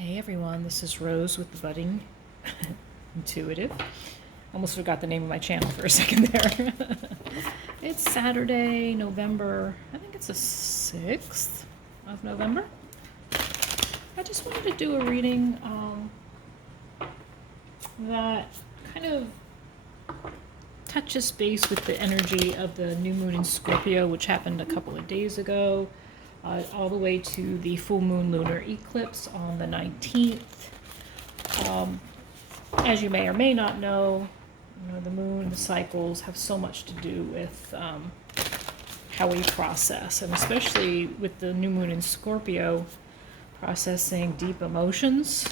Hey everyone, this is Rose with the Budding Intuitive. Almost forgot the name of my channel for a second there. It's Saturday, November, I think it's the 6th of November. I just wanted to do a reading that kind of touches base with the energy of the new moon in Scorpio, which happened a couple of days ago. All the way to the full moon lunar eclipse on the 19th. As you may or may not know, the moon, the cycles have so much to do with how we process, and especially with the new moon in Scorpio, processing deep emotions,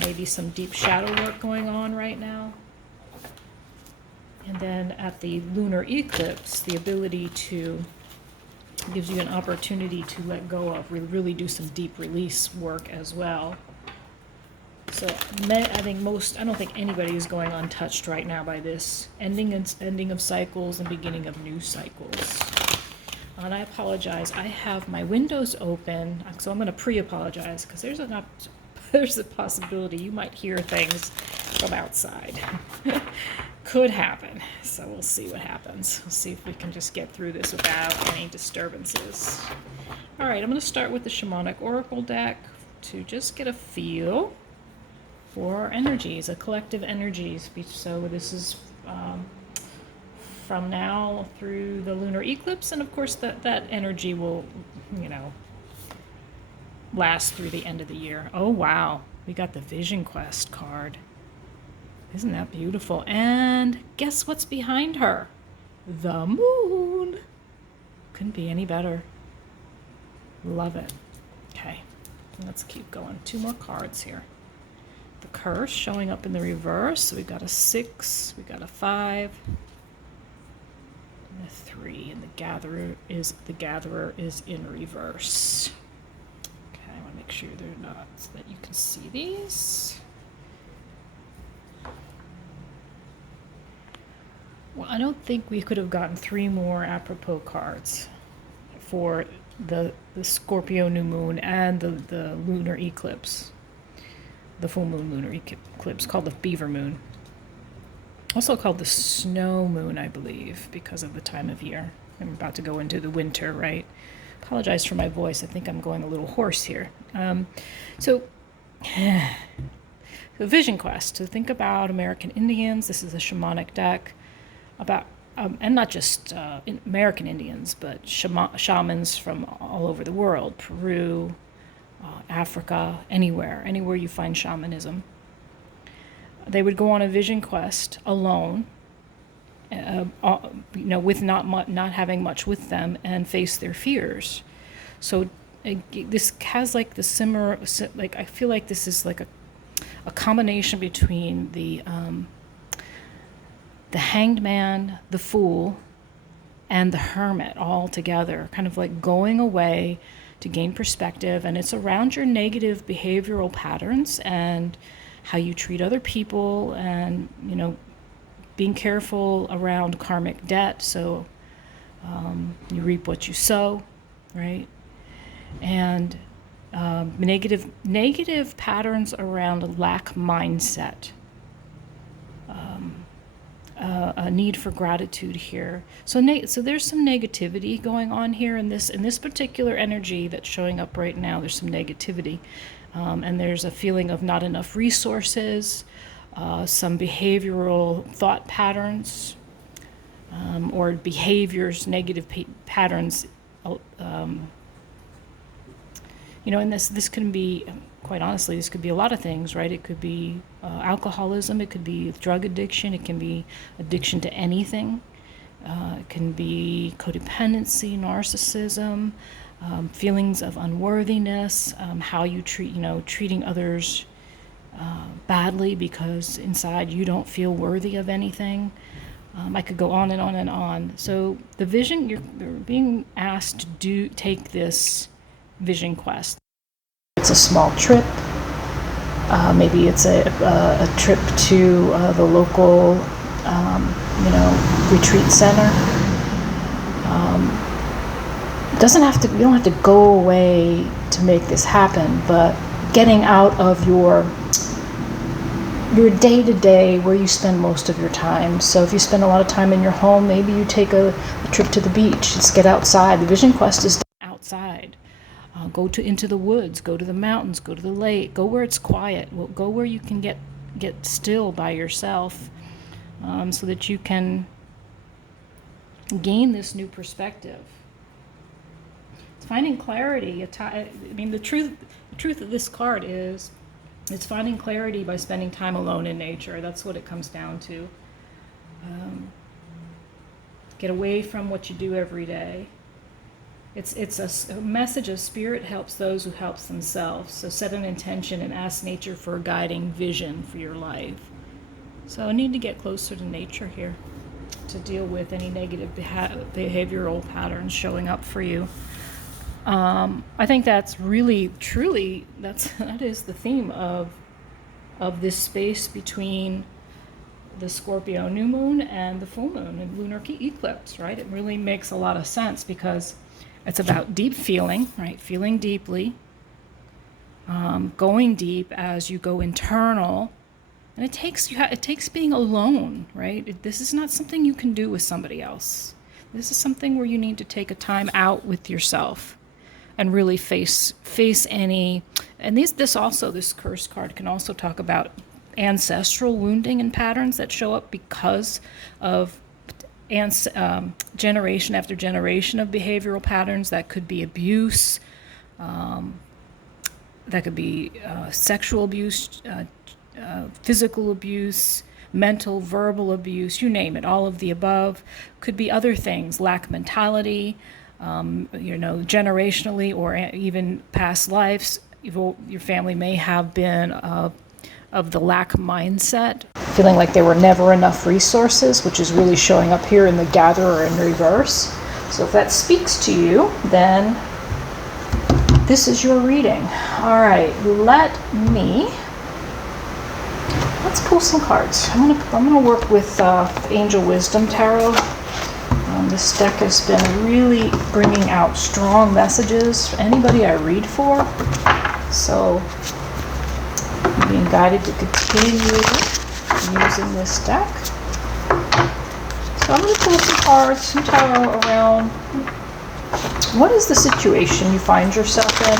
maybe some deep shadow work going on right now. And then at the lunar eclipse, the ability to gives you an opportunity to let go of, really do some deep release work as well. So I don't think anybody is going untouched right now by this ending of cycles and beginning of new cycles. And I apologize, I have my windows open, so I'm going to pre-apologize because there's a possibility you might hear things from outside. Could happen, so we'll see what happens. We'll see if we can just get through this without any disturbances. All right, I'm going to start with the Shamanic Oracle deck to just get a feel for energies, collective energies. So this is from now through the lunar eclipse, and of course that energy will, last through the end of the year. Oh wow, we got the Vision Quest card. Isn't that beautiful? And guess what's behind her? The moon. Couldn't be any better. Love it. Okay, let's keep going. 2 more cards here. The Curse showing up in the reverse. So we've got a 6, we got a 5, and a 3, and the Gatherer is in reverse. Okay, I want to make sure they're not, so that you can see these. Well, I don't think we could have gotten 3 more apropos cards for the Scorpio new moon and the lunar eclipse, the full moon lunar eclipse, called the Beaver moon. Also called the snow moon, I believe, because of the time of year. I'm about to go into the winter, right? Apologize for my voice. I think I'm going a little hoarse here. So the Vision Quest. To think about American Indians. This is a shamanic deck. About and not just American Indians, but shamans from all over the world, Peru, Africa, anywhere you find shamanism. They would go on a vision quest alone, with not having much with them, and face their fears. So this has like the similar, like I feel like this is like a combination between the Hanged Man, the Fool, and the Hermit all together, kind of like going away to gain perspective. And it's around your negative behavioral patterns and how you treat other people, and being careful around karmic debt. So you reap what you sow, right? And negative patterns around lack mindset. A need for gratitude here. So there's some negativity going on here in this particular energy that's showing up right now. There's some negativity, and there's a feeling of not enough resources, some behavioral thought patterns, or behaviors, negative patterns. And this can be, quite honestly, this could be a lot of things, right? It could be alcoholism, it could be drug addiction, it can be addiction to anything. It can be codependency, narcissism, feelings of unworthiness, how you treating others badly because inside you don't feel worthy of anything. I could go on and on and on. So the vision, you're being asked to take this vision quest. It's a small trip. Maybe it's a trip to the local, retreat center. You don't have to go away to make this happen, but getting out of your day-to-day where you spend most of your time. So if you spend a lot of time in your home, maybe you take a trip to the beach. Just get outside. The Vision Quest is outside. Go into the woods, go to the mountains, go to the lake, go where it's quiet. Go where you can get still by yourself, so that you can gain this new perspective. It's finding clarity. I mean, the truth of this card is it's finding clarity by spending time alone in nature. That's what it comes down to. Get away from what you do every day. It's a message of spirit helps those who helps themselves. So set an intention and ask nature for a guiding vision for your life. So I need to get closer to nature here to deal with any negative behavioral patterns showing up for you. I think that's really, truly, that is the theme of this space between the Scorpio new moon and the full moon and lunar eclipse, right? It really makes a lot of sense because it's about deep feeling, right? Feeling deeply, going deep as you go internal. And it takes being alone, right? This is not something you can do with somebody else. This is something where you need to take a time out with yourself and really face any. And this curse card can also talk about ancestral wounding and patterns that show up because of generation after generation of behavioral patterns. That could be abuse, that could be sexual abuse, physical abuse, mental, verbal abuse, you name it, all of the above. Could be other things, lack mentality, generationally or even past lives. Your family may have been of the lack mindset, feeling like there were never enough resources, which is really showing up here in the Gatherer in reverse. So if that speaks to you, then this is your reading. All right, let's pull some cards. I'm gonna work with Angel Wisdom Tarot. This deck has been really bringing out strong messages for anybody I read for. So I'm being guided to continue using this deck. So I'm going to pull some cards, some tarot around what is the situation you find yourself in,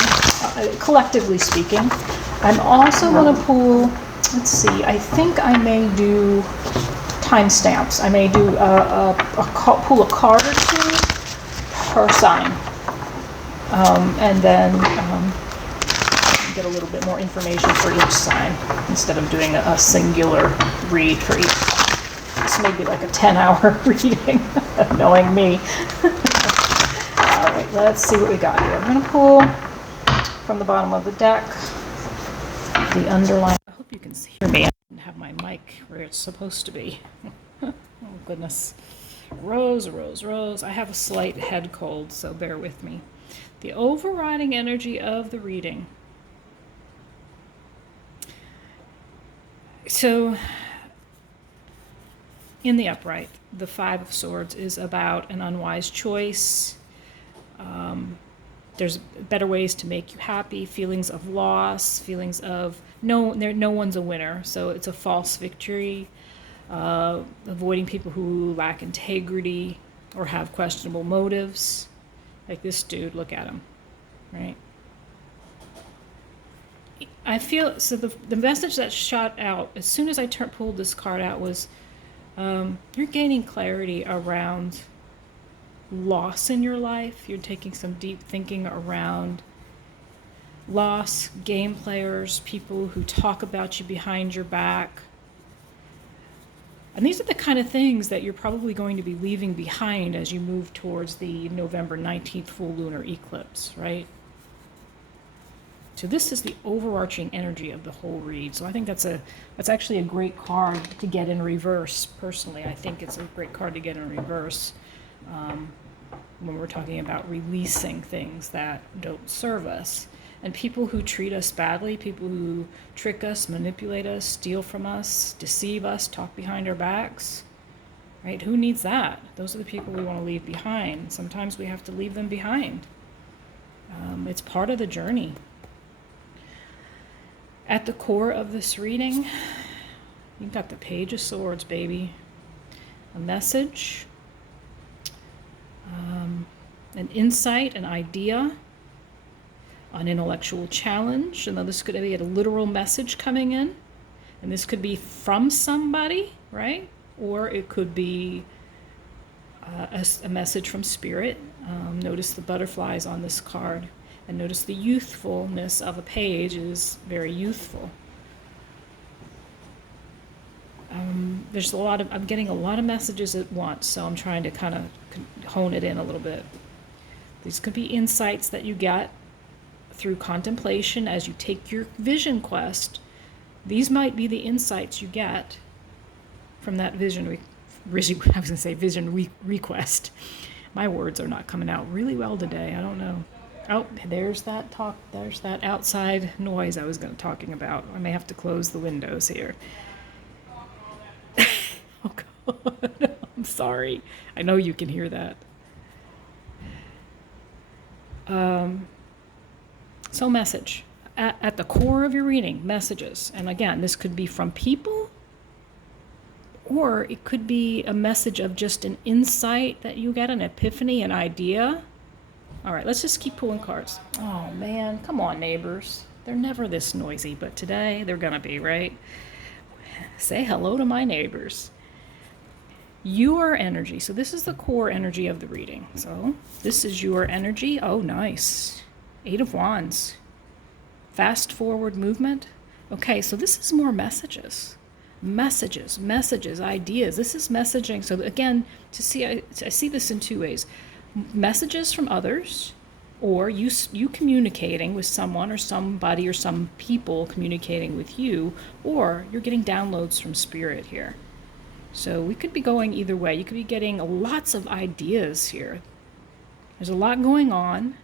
collectively speaking. I'm also going to pull, let's see, I think I may do timestamps. I may do pull a card or two per sign, and then get a little bit more information for each sign instead of doing a singular read for each sign. This may be like a 10-hour reading, knowing me. All right, let's see what we got here. I'm going to pull from the bottom of the deck the underline. I hope you can hear me. I didn't have my mic where it's supposed to be. Oh, goodness. Rose. I have a slight head cold, so bear with me. The overriding energy of the reading. So, in the upright, the Five of Swords is about an unwise choice. There's better ways to make you happy, feelings of loss, feelings of no one's a winner, so it's a false victory, avoiding people who lack integrity or have questionable motives. Like this dude, look at him, right? I feel, so the message that shot out as soon as I pulled this card out was, you're gaining clarity around loss in your life. You're taking some deep thinking around loss, game players, people who talk about you behind your back. And these are the kind of things that you're probably going to be leaving behind as you move towards the November 19th full lunar eclipse, right? So this is the overarching energy of the whole read. So I think that's actually a great card to get in reverse. Personally, I think it's a great card to get in reverse when we're talking about releasing things that don't serve us. And people who treat us badly, people who trick us, manipulate us, steal from us, deceive us, talk behind our backs, right? Who needs that? Those are the people we want to leave behind. Sometimes we have to leave them behind. It's part of the journey. At the core of this reading, you've got the Page of Swords, baby. A message, an insight, an idea, an intellectual challenge. And this could be a literal message coming in. And this could be from somebody, right? Or it could be a message from Spirit. Notice the butterflies on this card. And notice the youthfulness of a page is very youthful. There's I'm getting a lot of messages at once, so I'm trying to kind of hone it in a little bit. These could be insights that you get through contemplation as you take your vision quest. These might be the insights you get from that vision request. My words are not coming out really well today. I don't know. Oh, there's that outside noise I was talking about. I may have to close the windows here. Oh God, I'm sorry. I know you can hear that. So message. At the core of your reading, messages. And again, this could be from people, or it could be a message of just an insight that you get, an epiphany, an idea. All right, let's just keep pulling cards. Oh man, come on, neighbors. They're never this noisy, but today they're gonna be, right? Say hello to my neighbors. Your energy. So this is the core energy of the reading. So this is your energy. Oh, nice. 8 of Wands. Fast forward movement. Okay, so this is more messages. Messages, ideas. This is messaging. So again, I see this in two ways. Messages from others, or you communicating with someone or somebody or some people communicating with you, or you're getting downloads from Spirit here. So we could be going either way. You could be getting lots of ideas here. There's a lot going on.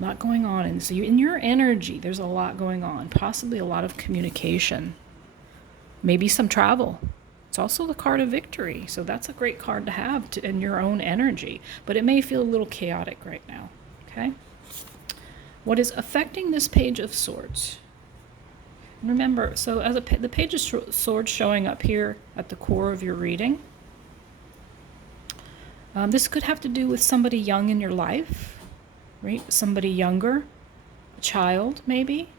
And so in your energy, there's a lot going on. Possibly a lot of communication. Maybe some travel. It's also the card of victory. So that's a great card to have in your own energy. But it may feel a little chaotic right now. Okay? What is affecting this Page of Swords? Remember, so as the Page of Swords showing up here at the core of your reading, this could have to do with somebody young in your life, right? Somebody younger, a child maybe,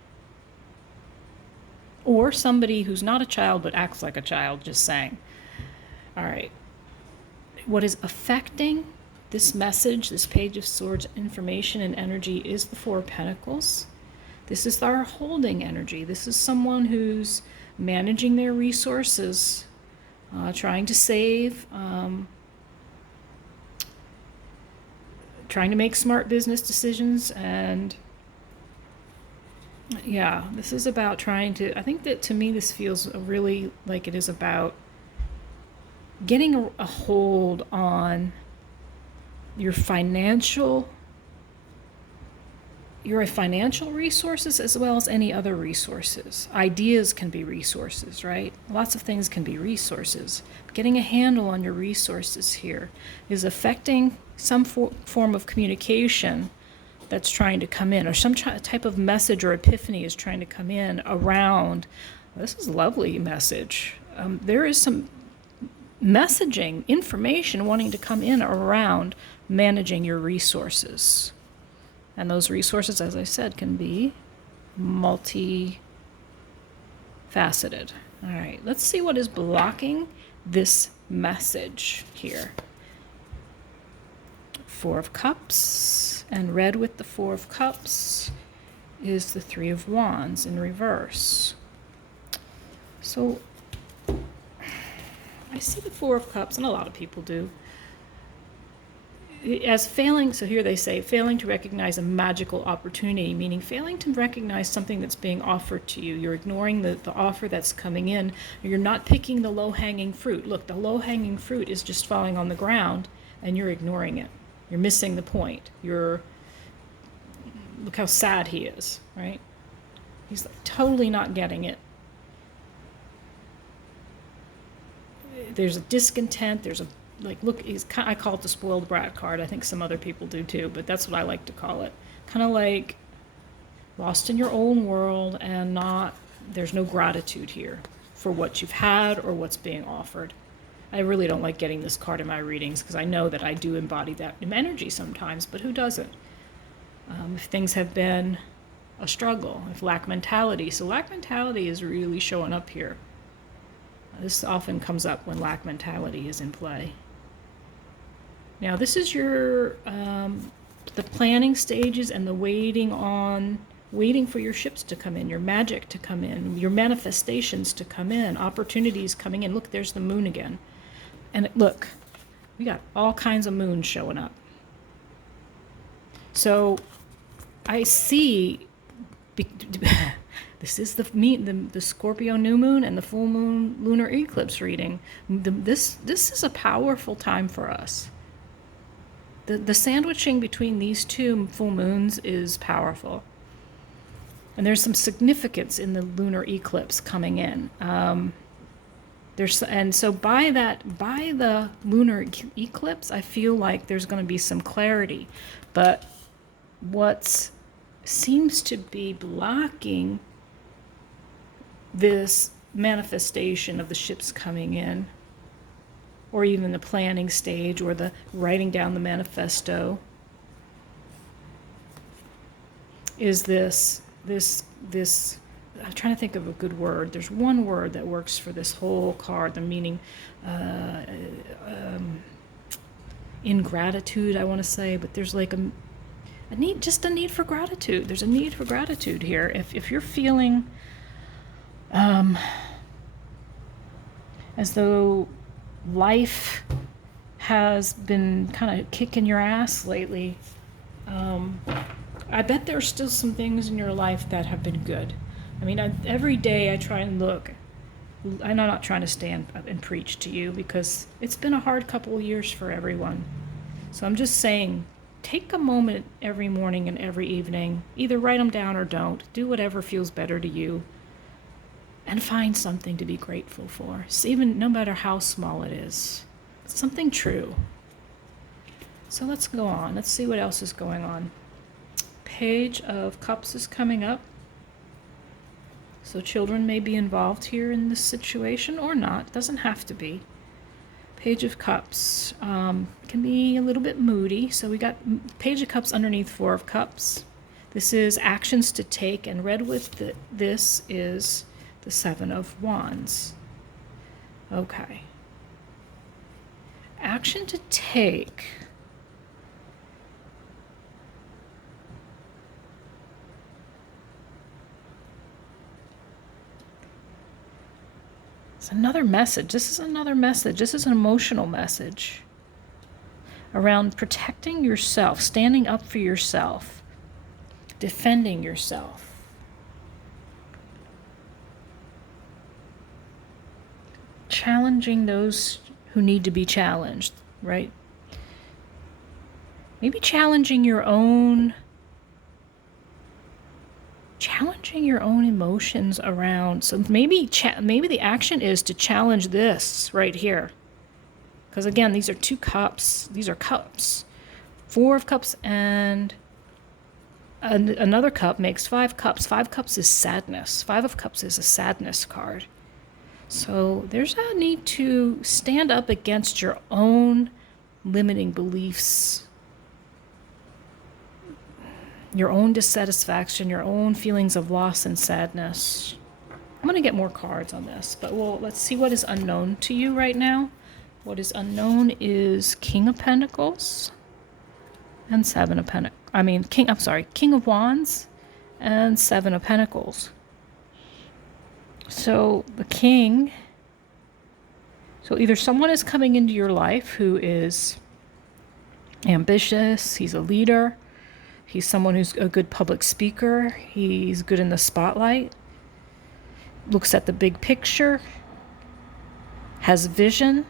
or somebody who's not a child but acts like a child, just saying. All right. What is affecting this message, this Page of Swords information and energy is the Four of Pentacles. This is our holding energy. This is someone who's managing their resources, trying to save, trying to make smart business decisions. And yeah, this is about trying to, I think that to me this feels really like it is about getting a hold on your financial resources as well as any other resources. Ideas can be resources, right? Lots of things can be resources. Getting a handle on your resources here is affecting some form of communication that's trying to come in, or some type of message or epiphany is trying to come in around. This is a lovely message. There is some messaging, information wanting to come in around managing your resources. And those resources, as I said, can be multifaceted. All right, let's see what is blocking this message here. Four of Cups, and red with the Four of Cups is the Three of Wands in reverse. So I see the Four of Cups, and a lot of people do, as failing, so here they say, failing to recognize a magical opportunity, meaning failing to recognize something that's being offered to you. You're ignoring the offer that's coming in. You're not picking the low-hanging fruit. Look, the low-hanging fruit is just falling on the ground, and you're ignoring it. You're missing the point. Look how sad he is, right? He's like totally not getting it. There's a discontent, there's a like, look, I call it the spoiled brat card. I think some other people do too, but that's what I like to call it. Kind of like lost in your own world, and there's no gratitude here for what you've had or what's being offered. I really don't like getting this card in my readings because I know that I do embody that energy sometimes, but who doesn't? If things have been a struggle, if lack mentality. So lack mentality is really showing up here. This often comes up when lack mentality is in play. Now this is your the planning stages and the waiting for your ships to come in, your magic to come in, your manifestations to come in, opportunities coming in. Look, there's the moon again. And look, we got all kinds of moons showing up. So I see, this is the Scorpio new moon and the full moon lunar eclipse reading. This is a powerful time for us. The sandwiching between these two full moons is powerful. And there's some significance in the lunar eclipse coming in. So by the lunar eclipse, I feel like there's going to be some clarity. But what seems to be blocking this manifestation of the ships coming in, or even the planning stage, or the writing down the manifesto, is this I'm trying to think of a good word. There's one word that works for this whole card, the meaning ingratitude, I want to say, but there's like a need for gratitude. There's a need for gratitude here. If you're feeling as though life has been kind of kicking your ass lately, I bet there's still some things in your life that have been good. I mean, every day I try and look. I'm not trying to stand up and preach to you because it's been a hard couple of years for everyone. So I'm just saying, take a moment every morning and every evening. Either write them down or don't. Do whatever feels better to you. And find something to be grateful for. Even no matter how small it is. Something true. So let's go on. Let's see what else is going on. Page of Cups is coming up. So children may be involved here in this situation or not. Doesn't have to be. Page of Cups can be a little bit moody. So we got Page of Cups underneath Four of Cups. This is actions to take, and read with this is the Seven of Wands. Okay. Action to take. It's another message. This is another message. This is an emotional message around protecting yourself, standing up for yourself, defending yourself. Challenging those who need to be challenged, right? Maybe challenging your own emotions around. So maybe the action is to challenge this right here. Because again, these are two cups. These are cups. Four of Cups and another cup makes 5 cups. 5 cups is sadness. 5 of Cups is a sadness card. So there's a need to stand up against your own limiting beliefs, your own dissatisfaction, your own feelings of loss and sadness. I'm going to get more cards on this, but let's see what is unknown to you right now. What is unknown is King of Pentacles and Seven of Pentacles. King of Wands and Seven of Pentacles. So the King, so either someone is coming into your life who is ambitious, he's a leader, he's someone who's a good public speaker, he's good in the spotlight, looks at the big picture, has vision,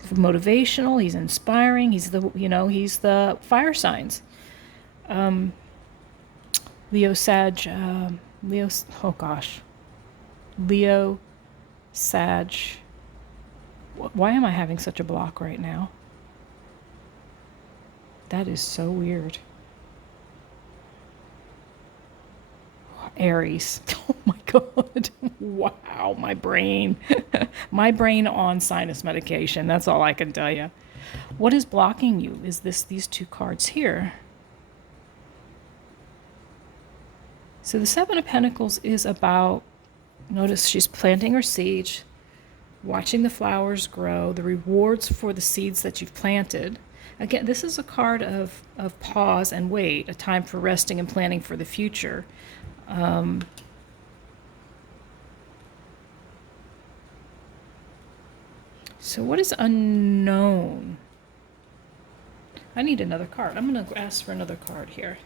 he's motivational, he's inspiring, he's the fire signs. Leo, Sag. Why am I having such a block right now? That is so weird. Aries. Oh my God. Wow, my brain. My brain on sinus medication. That's all I can tell you. What is blocking you is these two cards here. So the Seven of Pentacles is about, notice she's planting her seeds, watching the flowers grow, the rewards for the seeds that you've planted. Again, this is a card of pause and wait, a time for resting and planning for the future. So what is unknown? I need another card. I'm going to ask for another card here.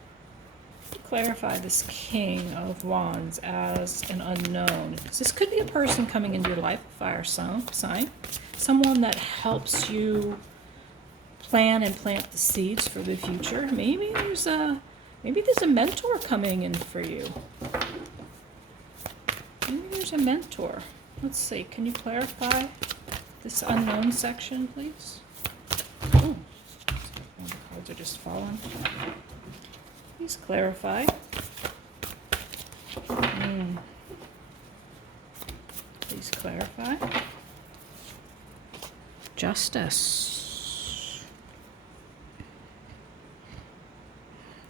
To clarify this King of Wands as an unknown. This could be a person coming into your life, a fire sign. Someone that helps you plan and plant the seeds for the future. Maybe there's a mentor coming in for you. Maybe there's a mentor. Let's see. Can you clarify this unknown section, please? Oh, the cards are just falling. Please clarify. Please clarify. Justice.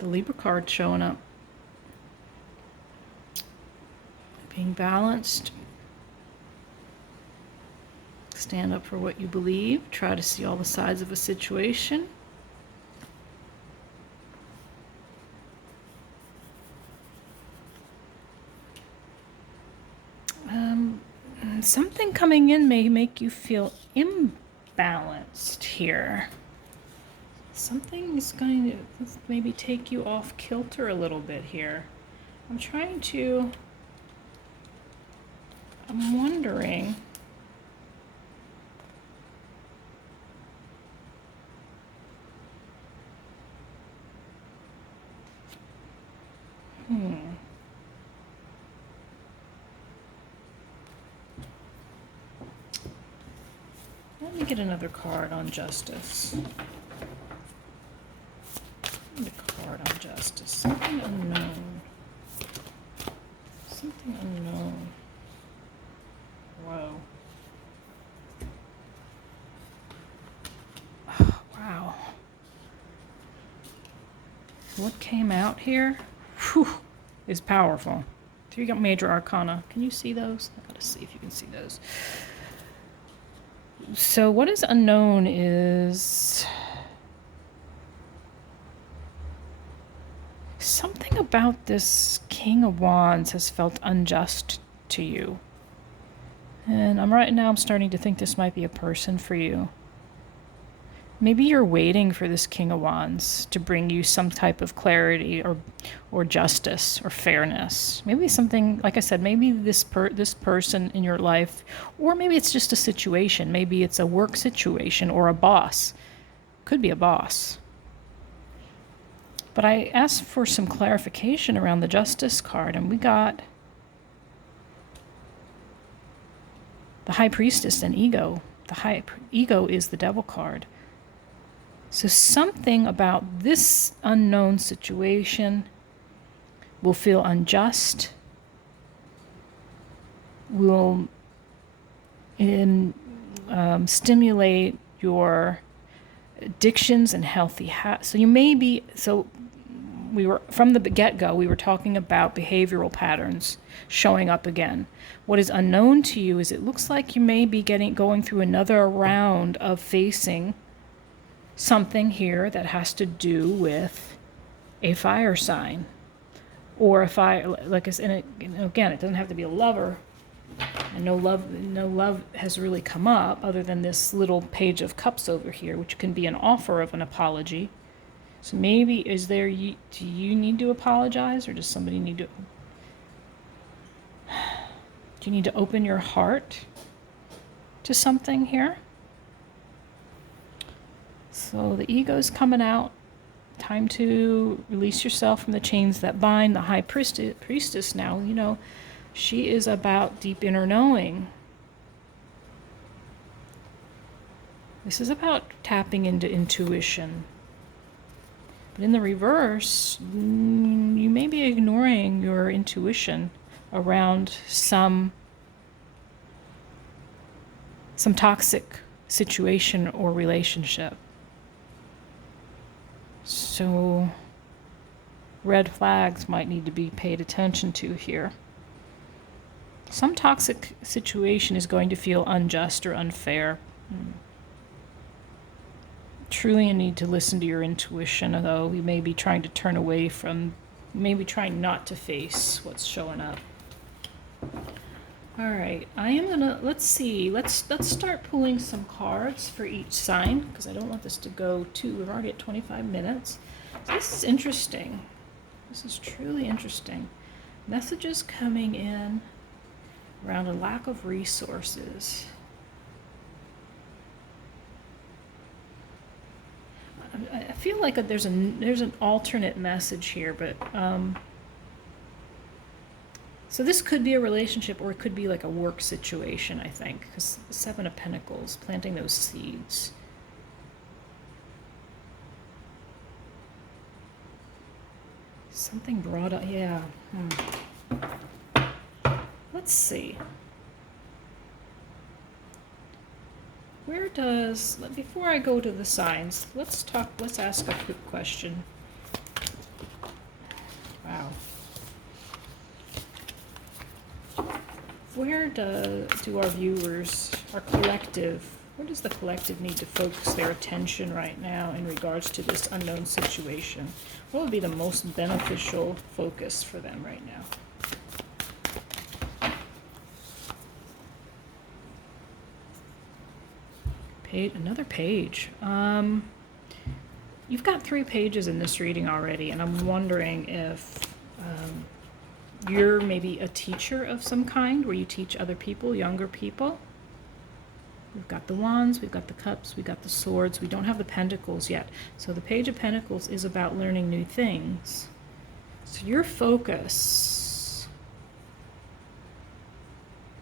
The Libra card showing up. Being balanced. Stand up for what you believe. Try to see all the sides of a situation. Something coming in may make you feel imbalanced here. Something is going to maybe take you off kilter a little bit here. I'm wondering. Let me get another card on justice. The card on justice. Something unknown. Something unknown. Whoa. Oh, wow. What came out here? Whew, is powerful. Three major arcana. Can you see those? I gotta see if you can see those. So what is unknown is something about this King of Wands has felt unjust to you. And I'm starting to think this might be a person for you. Maybe you're waiting for this King of Wands to bring you some type of clarity or justice or fairness. Maybe something, like I said, maybe this person in your life, or maybe it's just a situation. Maybe it's a work situation or a boss. Could be a boss. But I asked for some clarification around the Justice card, and we got the High Priestess and Ego. The Ego is the Devil card. So something about this unknown situation will feel unjust, will stimulate your addictions and healthy habits. So we were, from the get-go, we were talking about behavioral patterns showing up again. What is unknown to you is it looks like you may be going through another round of facing something here that has to do with a fire sign or a fire, like I said, again, it doesn't have to be a lover, and no love has really come up other than this little Page of Cups over here, which can be an offer of an apology. So maybe do you need to apologize, or does somebody need to, do you need to open your heart to something here? So the ego's coming out. Time to release yourself from the chains that bind. The High Priestess now, she is about deep inner knowing. This is about tapping into intuition. But in the reverse, you may be ignoring your intuition around some toxic situation or relationship. So red flags might need to be paid attention to here. Some toxic situation is going to feel unjust or unfair. Truly you need to listen to your intuition, though you may be trying to turn away from, maybe trying not to face what's showing up. All right, I am gonna, let's see, let's start pulling some cards for each sign, because I don't want this to go too, we're already at 25 minutes. So this is interesting. This is truly interesting. Messages coming in around a lack of resources. I feel like there's an alternate message here, but so this could be a relationship, or it could be like a work situation, I think, because the Seven of Pentacles, planting those seeds. Something brought up, yeah. Let's see. Where does, before I go to the signs, let's ask a quick question. Wow. Where do our viewers, our collective, where does the collective need to focus their attention right now in regards to this unknown situation? What would be the most beneficial focus for them right now? Another page. You've got 3 pages in this reading already, and I'm wondering if you're maybe a teacher of some kind, where you teach other people, younger people. We've got the Wands, we've got the Cups, we've got the Swords. We don't have the Pentacles yet. So the Page of Pentacles is about learning new things. So your focus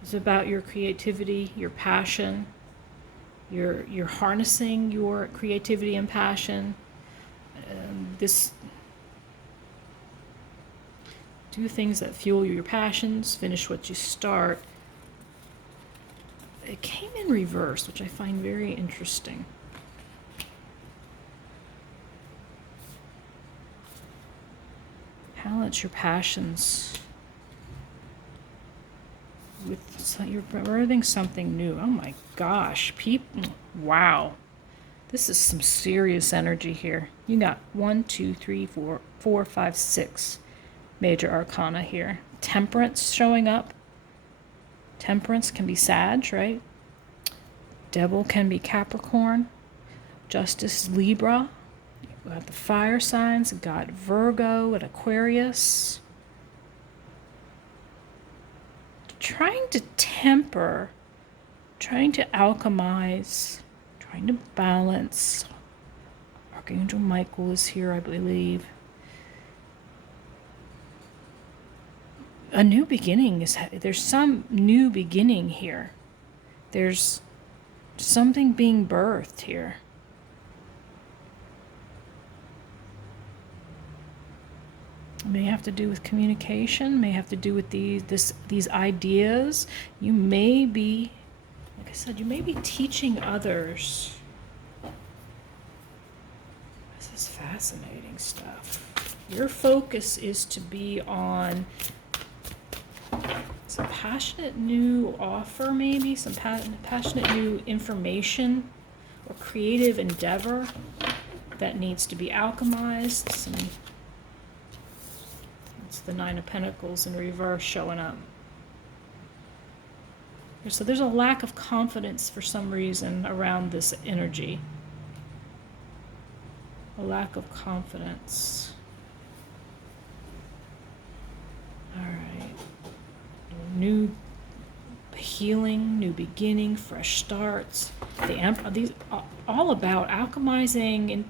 is about your creativity, your passion. You're harnessing your creativity and passion. Do things that fuel your passions, finish what you start. It came in reverse, which I find very interesting. Balance your passions with, you're birthing something new. Oh my gosh, people, wow. This is some serious energy here. You got 1, 2, 3, 4, 5, 6 major arcana here. Temperance showing up. Temperance can be Sag, right? Devil can be Capricorn. Justice, Libra. You've got the fire signs. You've got Virgo and Aquarius. Trying to temper, trying to alchemize, trying to balance. Archangel Michael is here, I believe. A new beginning there's some new beginning here. There's something being birthed here. It may have to do with communication, may have to do with these ideas. You may be, like I said, you may be teaching others. This is fascinating stuff. Your focus is to be on some passionate new offer, maybe some passionate new information or creative endeavor that needs to be alchemized. It's the Nine of Pentacles in reverse showing up. So there's a lack of confidence for some reason around this energy. A lack of confidence. All right. New healing, new beginning, fresh starts. These all about alchemizing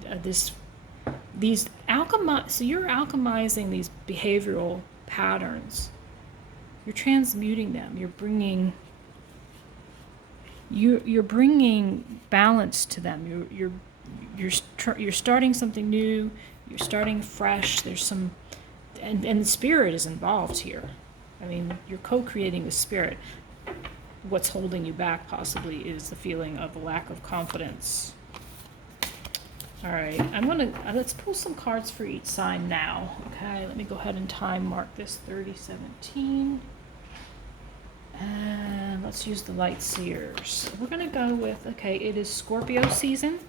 so you're alchemizing these behavioral patterns. You're transmuting them. you're bringing balance to them. You're starting something new. You're starting fresh. There's some, and the spirit is involved here. I mean, you're co-creating with spirit. What's holding you back possibly is the feeling of a lack of confidence. All right, let's pull some cards for each sign now. Okay, let me go ahead and time mark this 3017. And let's use the light seers. We're gonna go with, okay, it is Scorpio season.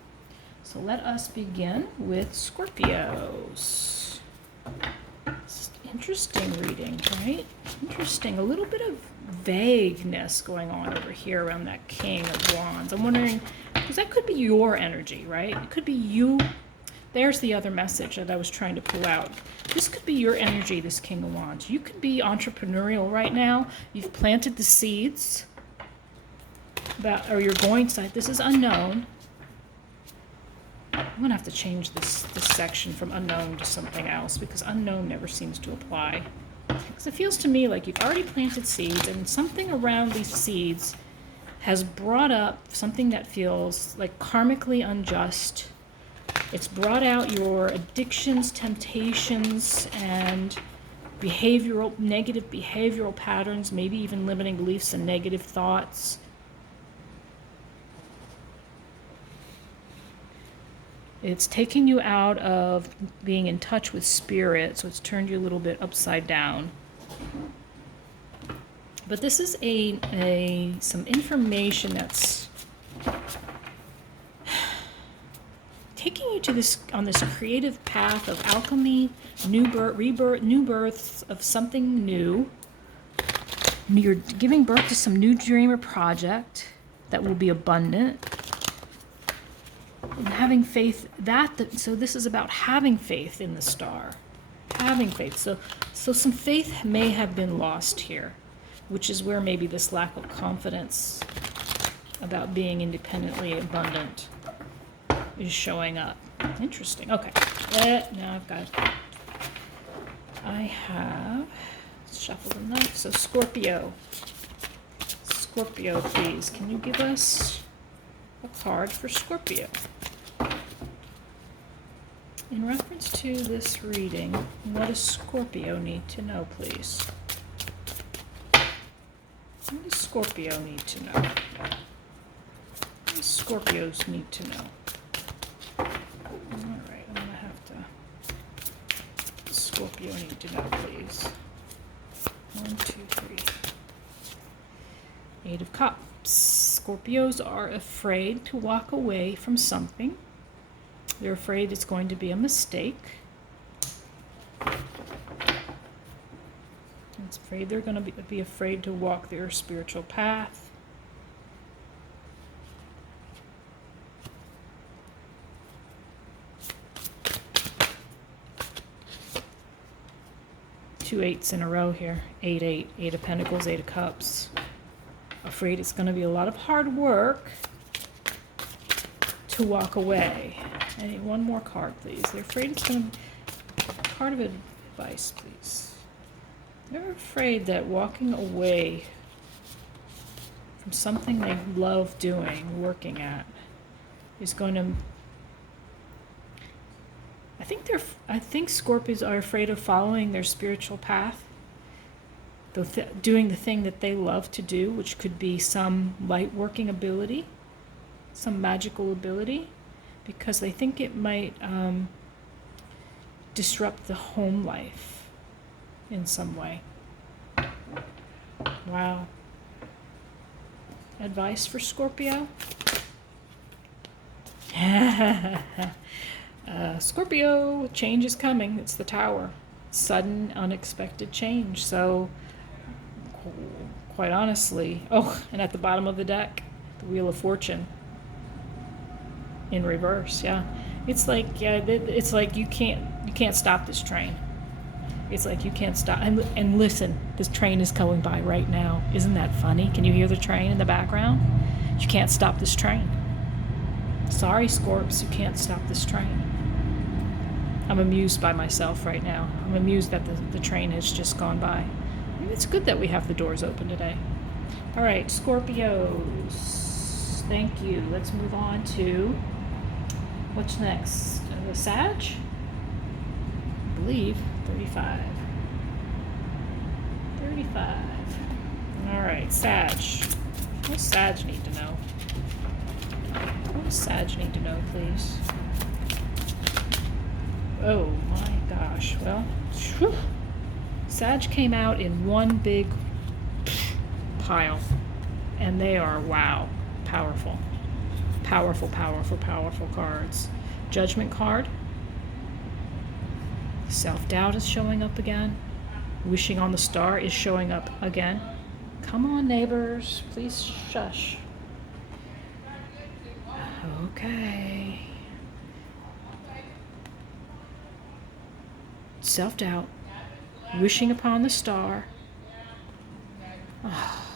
So let us begin with Scorpios. It's interesting reading, right? Interesting, a little bit of vagueness going on over here around that King of Wands. I'm wondering, because that could be your energy, right? It could be you. There's the other message that I was trying to pull out. This could be your energy, this King of Wands. You could be entrepreneurial right now. You've planted the seeds, or you're going to, this is unknown. I'm going to have to change this section from unknown to something else, because unknown never seems to apply. Because it feels to me like you've already planted seeds, and something around these seeds has brought up something that feels like karmically unjust. It's brought out your addictions, temptations, and negative behavioral patterns, maybe even limiting beliefs and negative thoughts. It's taking you out of being in touch with spirit, so it's turned you a little bit upside down. But this is some information that's taking you to on this creative path of alchemy, new births of something new. You're giving birth to some new dream or project that will be abundant. And having faith so this is about having faith in the star. Having faith. So some faith may have been lost here, which is where maybe this lack of confidence about being independently abundant is showing up. Interesting. Okay. Now I have shuffled enough. So Scorpio, please, can you give us a card for Scorpio? In reference to this reading, what does Scorpio need to know, please? What does Scorpio need to know? What does Scorpios need to know? All right, I'm going to have to... Scorpio need to know, please. 1, 2, 3. 8 of Cups. Scorpios are afraid to walk away from something. They're afraid it's going to be a mistake. It's afraid they're going to be afraid to walk their spiritual path. Two 8s in a row here. 8, 8. 8 of Pentacles, 8 of Cups. Afraid it's going to be a lot of hard work to walk away. I need one more card, please. They're afraid it's going to be card of advice, please. They're afraid that walking away from something they love doing, working at, is going to... I think Scorpios are afraid of following their spiritual path, doing the thing that they love to do, which could be some light working ability, some magical ability, because they think it might disrupt the home life in some way. Wow. Advice for Scorpio? Scorpio, change is coming. It's the Tower. Sudden, unexpected change. So, quite honestly, and at the bottom of the deck, the Wheel of Fortune in reverse. Yeah, it's like you can't stop this train. It's like you can't stop. And listen, this train is going by right now. Isn't that funny? Can you hear the train in the background? You can't stop this train. Sorry, Scorps, you can't stop this train. I'm amused by myself right now. I'm amused that the train has just gone by. Maybe it's good that we have the doors open today. All right, Scorpios. Thank you. Let's move on to what's next? Sag? I believe 35. 35. All right, Sag. What does Sag need to know? What does Sag need to know, please? Oh my gosh. Well, whew. Sag came out in one big pile, and they are, wow, powerful. Powerful, powerful, powerful cards. Judgment card. Self-doubt is showing up again. Wishing on the star is showing up again. Come on, neighbors, please shush. Okay. Self-doubt. Wishing upon the star. Oh,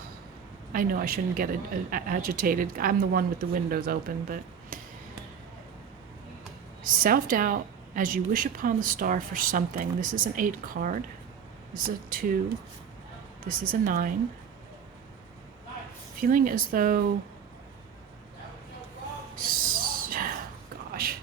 I know I shouldn't get agitated. I'm the one with the windows open, but self-doubt as you wish upon the star for something. This is an 8 card. This is a 2. This is a 9. Feeling as though, gosh.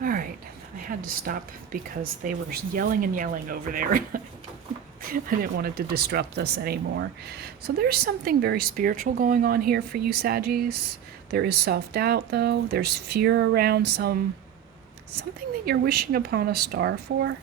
All right, I had to stop because they were yelling and yelling over there. I didn't want it to disrupt us anymore. So there's something very spiritual going on here for you, Saggies. There is self-doubt, though. There's fear around something that you're wishing upon a star for.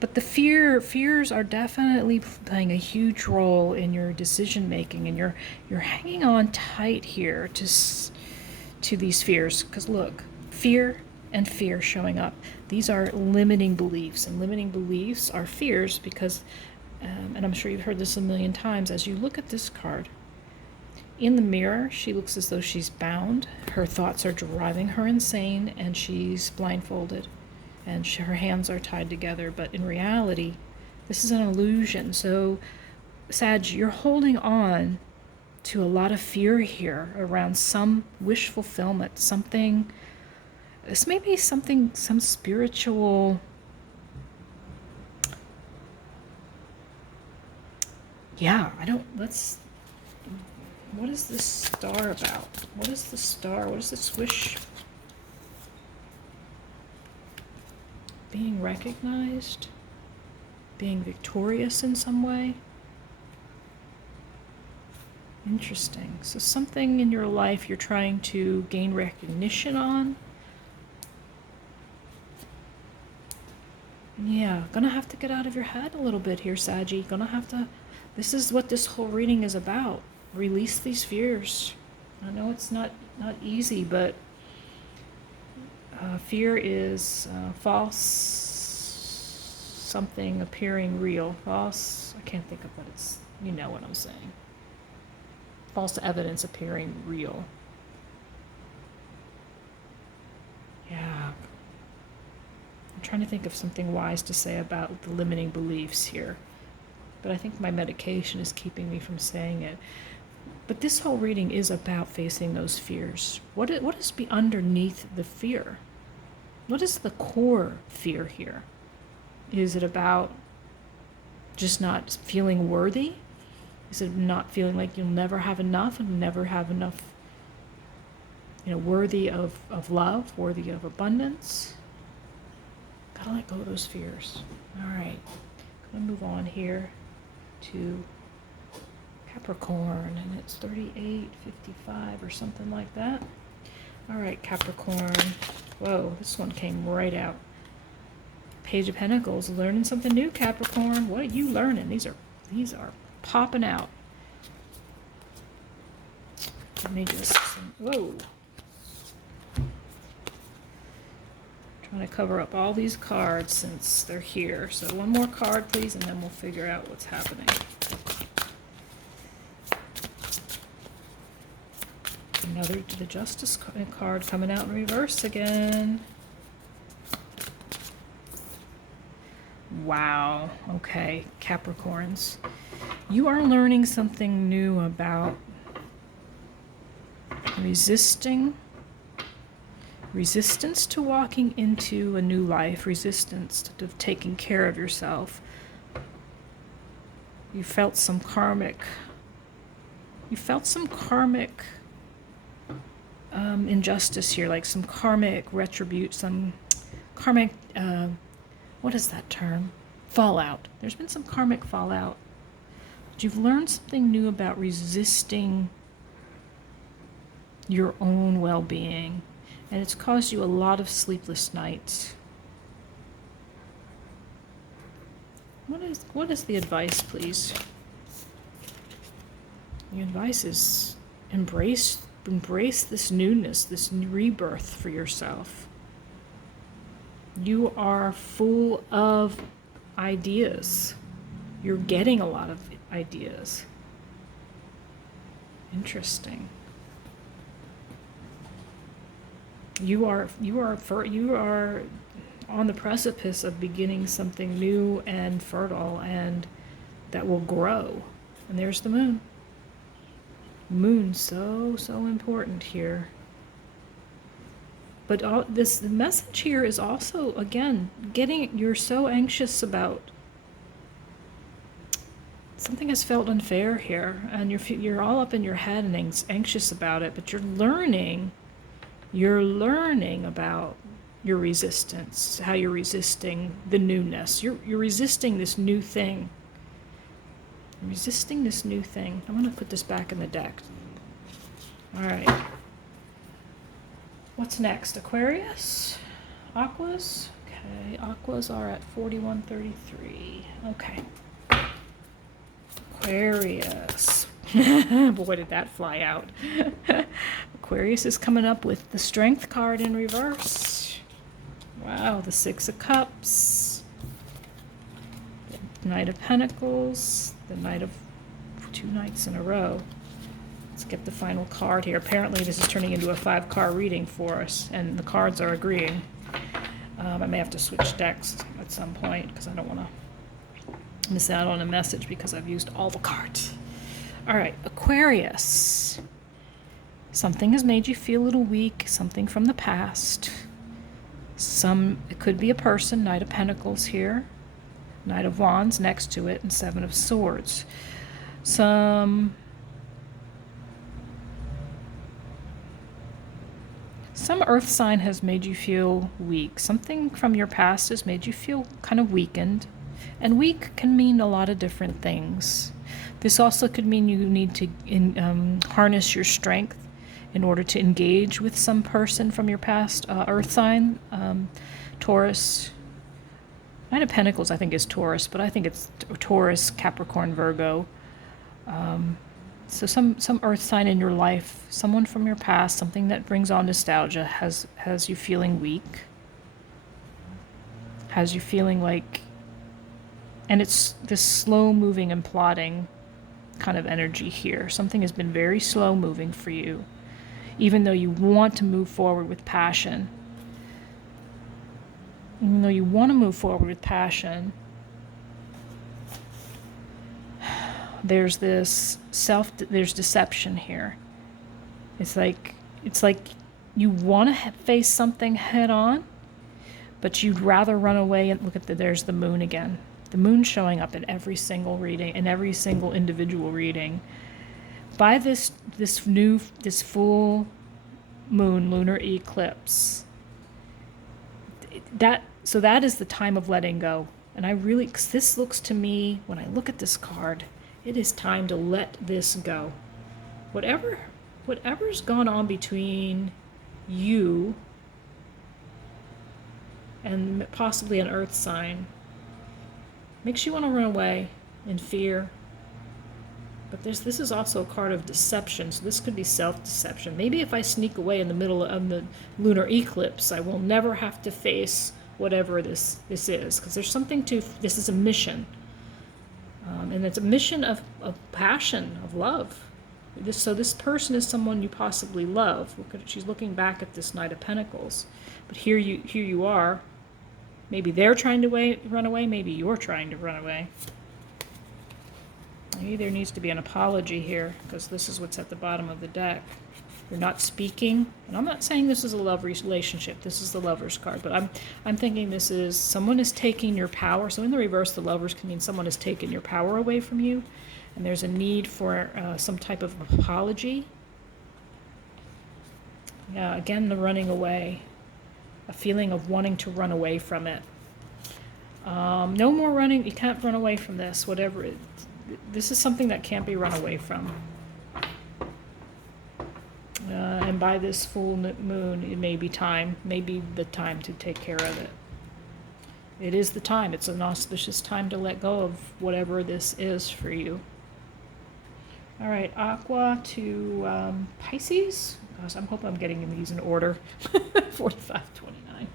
But the fears are definitely playing a huge role in your decision making, and you're hanging on tight here to these fears. Because look, fear and fear showing up. These are limiting beliefs, and limiting beliefs are fears because, and I'm sure you've heard this a million times, as you look at this card, in the mirror, she looks as though she's bound. Her thoughts are driving her insane, and she's blindfolded, and her hands are tied together. But in reality, this is an illusion. So, Sag, you're holding on to a lot of fear here around some wish fulfillment, something. This may be something, some spiritual, yeah, what is this star about? What is the star? What is this wish? Being recognized? Being victorious in some way? Interesting. So something in your life you're trying to gain recognition on? Yeah, gonna have to get out of your head a little bit here, Saggy. Gonna have to, this is what this whole reading is about. Release these fears. I know it's not easy, but fear is false something appearing real. False, I can't think of what it's, you know what I'm saying. False evidence appearing real. Yeah. I'm trying to think of something wise to say about the limiting beliefs here, but I think my medication is keeping me from saying it. But this whole reading is about facing those fears. What is underneath the fear? What is the core fear here? Is it about just not feeling worthy? Is it not feeling like you'll never have enough and never have enough, worthy of love, worthy of abundance? Gotta let go of those fears. All right, gonna move on here to Capricorn, and it's 38:55 or something like that. All right, Capricorn. Whoa, this one came right out. Page of Pentacles, learning something new, Capricorn. What are you learning? These are popping out. Let me just, whoa. Trying to cover up all these cards since they're here. So one more card, please, and then we'll figure out what's happening. Another the Justice card coming out in reverse again. Wow. Okay, Capricorns. You are learning something new about resistance to walking into a new life, resistance to taking care of yourself. You felt some karmic You felt some karmic injustice here, like some karmic some karmic, what is that term? Fallout. There's been some karmic fallout. But you've learned something new about resisting your own well-being, and it's caused you a lot of sleepless nights. What is the advice, please? The advice is embrace this newness, this new rebirth for yourself. You are full of ideas. You're getting a lot of ideas. Interesting. You are on the precipice of beginning something new and fertile, and that will grow. And there's the moon. Moon, so important here. But the message here is also, again, you're so anxious about something has felt unfair here, and you're all up in your head and anxious about it, but you're learning about your resistance, how you're resisting the newness. You're resisting this new thing. I'm resisting this new thing. I'm going to put this back in the deck. All right. What's next? Aquarius? Aquas? Okay, Aquas are at 4133. Okay. Aquarius. Boy, did that fly out. Aquarius is coming up with the Strength card in reverse. Wow, the Six of Cups. The Knight of Pentacles. The Knight of 2 nights in a row. Let's get the final card here. Apparently this is turning into a 5-card reading for us, and the cards are agreeing. I may have to switch decks at some point because I don't want to miss out on a message because I've used all the cards. All right, Aquarius. Something has made you feel a little weak, something from the past. It could be a person, Knight of Pentacles here. Knight of Wands next to it, and 7 of Swords. Some earth sign has made you feel weak. Something from your past has made you feel kind of weakened. And weak can mean a lot of different things. This also could mean you need to harness your strength in order to engage with some person from your past. Earth sign, Taurus. Knight of Pentacles, I think, is Taurus, but I think it's Taurus, Capricorn, Virgo. So some earth sign in your life, someone from your past, something that brings on nostalgia, has you feeling weak. Has you feeling like, and it's this slow moving and plodding kind of energy here. Something has been very slow moving for you, even though you want to move forward with passion. Even though you want to move forward with passion, there's there's deception here. It's like you want to face something head on, but you'd rather run away. And look at there's the moon again. The moon showing up in every single reading, in every single individual reading. By this full moon lunar eclipse, that is the time of letting go. And this looks to me, when I look at this card, it is time to let this go. Whatever's gone on between you and possibly an earth sign makes you want to run away in fear. But this is also a card of deception, so this could be self-deception. Maybe if I sneak away in the middle of the lunar eclipse, I will never have to face whatever this is, because there's something to, this is a mission. And it's a mission of passion, of love. So this person is someone you possibly love. She's looking back at this Knight of Pentacles. But here you are. Maybe they're trying to run away. Maybe you're trying to run away. Maybe there needs to be an apology here, because this is what's at the bottom of the deck. You're not speaking. And I'm not saying this is a love relationship. This is the Lover's card. But I'm thinking this is someone is taking your power. So in the reverse, the Lovers can mean someone has taken your power away from you. and there's a need for some type of apology. Yeah, again, the running away, a feeling of wanting to run away from it. No more running. You can't run away from this, whatever it, this is something that can't be run away from. And by this full moon, it may be time, maybe the time to take care of it. It is the time. It's an auspicious time to let go of whatever this is for you. All right, Aqua to Pisces. Gosh, I hope I'm getting these in order. 4529.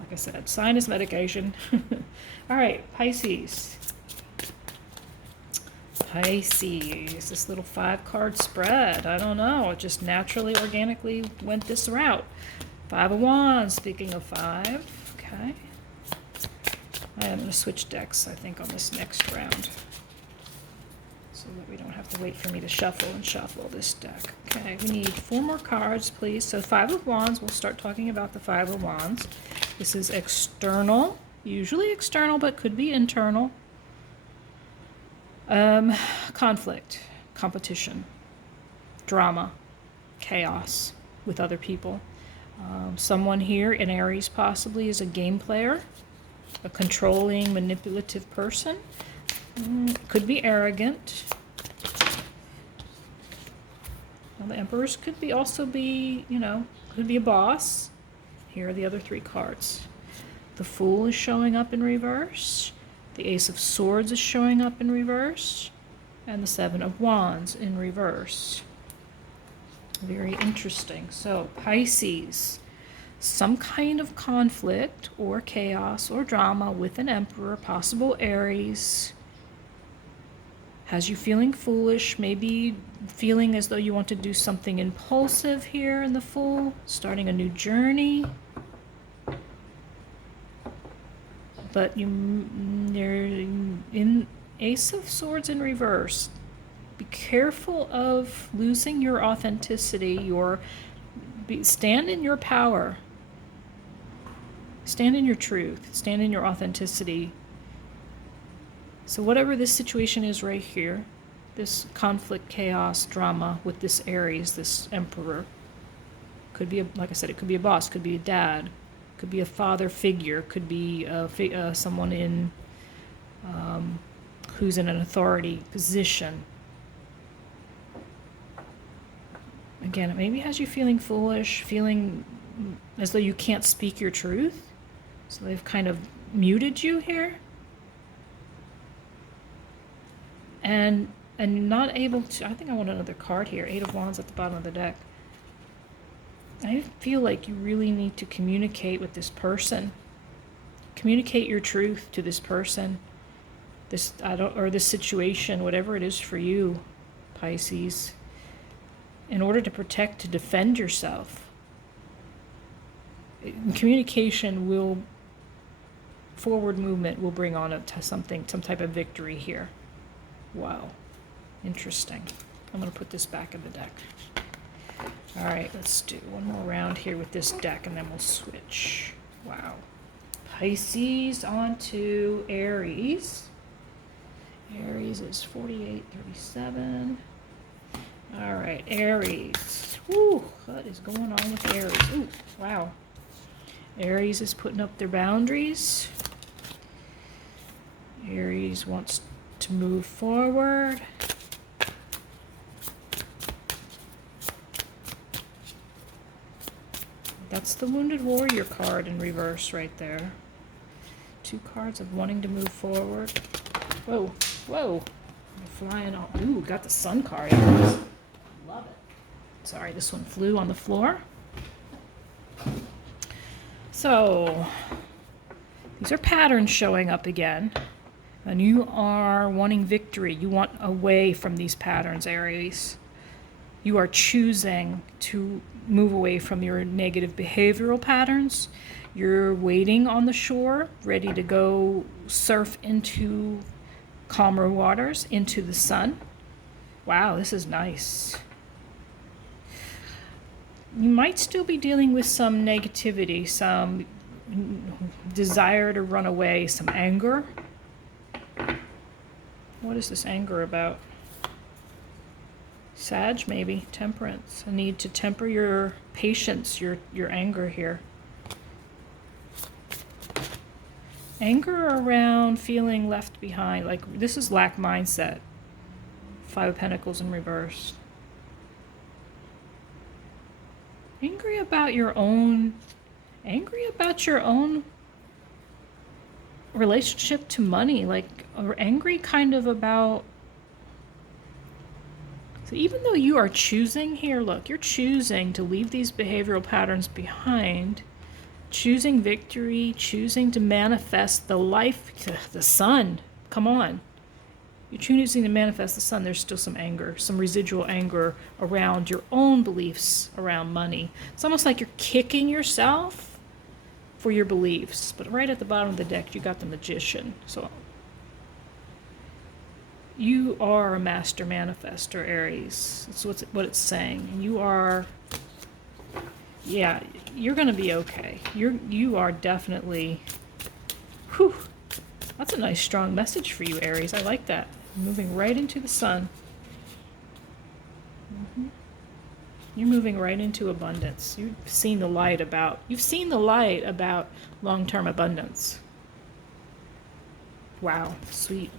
Like I said, sinus medication. All right, Pisces. Pisces, this little 5-card spread. I don't know. It just naturally, organically went this route. 5 of Wands, speaking of 5. Okay. I'm going to switch decks, I think, on this next round, so that we don't have to wait for me to shuffle and shuffle this deck. Okay, we need 4 more cards, please. So 5 of Wands, we'll start talking about the 5 of Wands. This is external, usually external, but could be internal. Conflict, competition, drama, chaos with other people. Someone here, an Aries possibly, is a game player, a controlling, manipulative person. Could be arrogant. Well, the Emperors could be also be, you know, could be a boss. Here are the other 3 cards. The Fool is showing up in reverse. The Ace of Swords is showing up in reverse. And the 7 of Wands in reverse. Very interesting. So, Pisces. Some kind of conflict or chaos or drama with an Emperor, possible Aries. Has you feeling foolish, maybe feeling as though you want to do something impulsive here in the Fool, starting a new journey. But you're in Ace of Swords in reverse. Be careful of losing your authenticity, stand in your power. Stand in your truth, stand in your authenticity. So whatever this situation is right here, this conflict, chaos, drama with this Aries, this Emperor, could be, like I said, it could be a boss, could be a dad, could be a father figure, could be someone in who's in an authority position. Again, it maybe has you feeling foolish, feeling as though you can't speak your truth. So they've kind of muted you here. And not able to, I think I want another card here. 8 of Wands at the bottom of the deck. I feel like you really need to communicate with this person. Communicate your truth to this person. This situation, whatever it is for you, Pisces, in order to protect, to defend yourself. Communication will, forward movement will bring on some type of victory here. Wow, interesting. I'm going to put this back in the deck. All right, let's do one more round here with this deck, and then we'll switch. Wow. Pisces on to Aries. Aries is 4837. All right, Aries. Woo, what is going on with Aries? Ooh, wow. Aries is putting up their boundaries. Aries wants to move forward. That's the Wounded Warrior card in reverse right there. 2 cards of wanting to move forward. Whoa, whoa. I'm flying off. Ooh, got the Sun card. Love it. Sorry, this one flew on the floor. So, these are patterns showing up again. And you are wanting victory. You want away from these patterns, Aries. You are choosing to move away from your negative behavioral patterns. You're waiting on the shore, ready to go surf into calmer waters, into the sun. Wow, this is nice. You might still be dealing with some negativity, some desire to run away, some anger. What is this anger about? Sag, maybe. Temperance. A need to temper your patience, your anger here. Anger around feeling left behind. Like, this is lack mindset. 5 of Pentacles in reverse. Angry about your own relationship to money, like, or angry kind of about, so even though you are choosing here, look, you're choosing to leave these behavioral patterns behind, choosing victory, choosing to manifest the life, the sun, come on. You're choosing to manifest the sun. There's still some anger, some residual anger around your own beliefs around money. It's almost like you're kicking yourself for your beliefs. But right at the bottom of the deck, you got the Magician. So you are a master manifester, Aries. That's what it's saying. And you are, yeah, you're going to be okay. You are definitely, whew, that's a nice strong message for you, Aries. I like that. Moving right into the sun. You're moving right into abundance. You've seen the light about long-term abundance. Wow, sweet.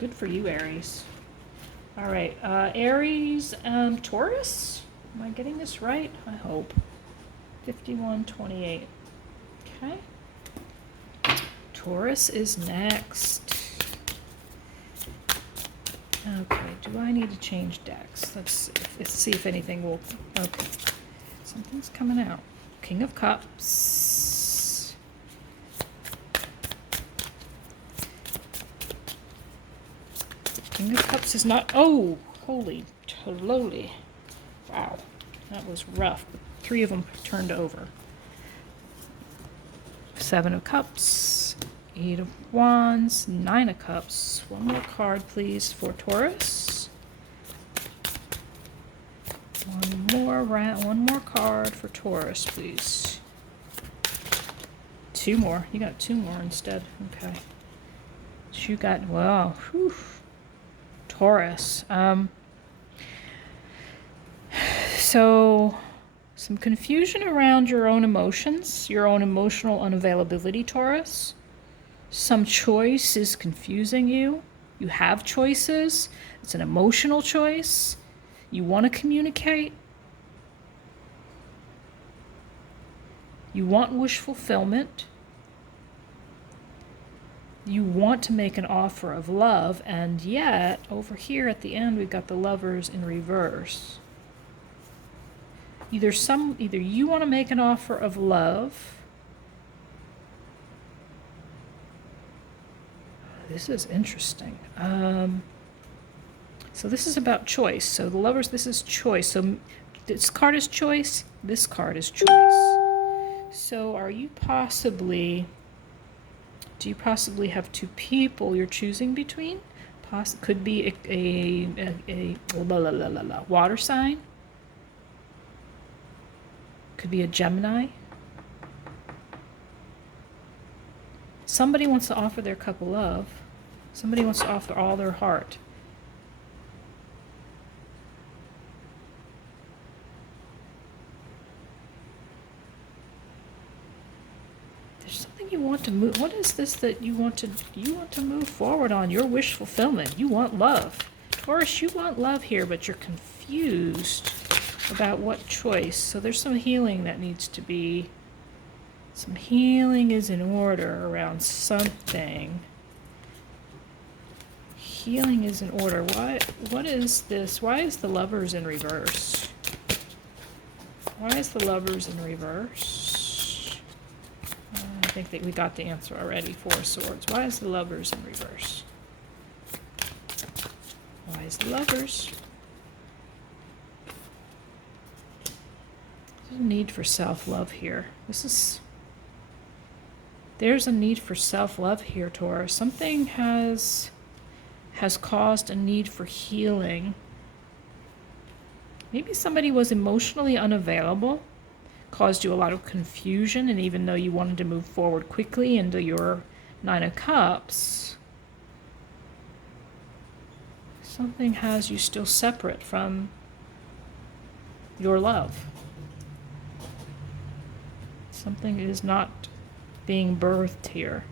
Good for you, Aries. All right, Aries and Taurus. Am I getting this right? I hope. 5128. Okay. Taurus is next. Okay, do I need to change decks? Let's see if anything will, okay. Something's coming out. King of Cups. King of Cups is not, oh, holy tololi. Wow, that was rough. 3 of them turned over. 7 of Cups. 8 of Wands, 9 of Cups. One more card, please, for Taurus. One more card for Taurus, please. 2 more. You got 2 more instead. Okay. You got, wow, whew. Taurus. So some confusion around your own emotions, your own emotional unavailability, Taurus. Some choice is confusing you. You have choices. It's an emotional choice. You want to communicate. You want wish fulfillment. You want to make an offer of love, and yet over here at the end we've got the Lovers in reverse. Either you want to make an offer of love. This is interesting. So this is about choice. So the Lovers, this is choice. So this card is choice. This card is choice. So do you possibly have 2 people you're choosing between? Could be a water sign. Could be a Gemini. Somebody wants to offer their cup of love. Somebody wants to offer all their heart. There's something you want to move. What is this that you want to move forward on? Your wish fulfillment. You want love. Taurus, you want love here, but you're confused about what choice. So there's some healing that needs to be. Some healing is in order around something. Healing is in order. What is this? Why is the Lovers in reverse? Why is the Lovers in reverse? I think that we got the answer already. 4 of Swords. Why is the Lovers in reverse? Why is the Lovers? There's a need for self-love here. There's a need for self-love here, Taurus. Something has caused a need for healing. Maybe somebody was emotionally unavailable, caused you a lot of confusion, and even though you wanted to move forward quickly into your 9 of Cups, Something has you still separate from your love. Something is not being birthed here.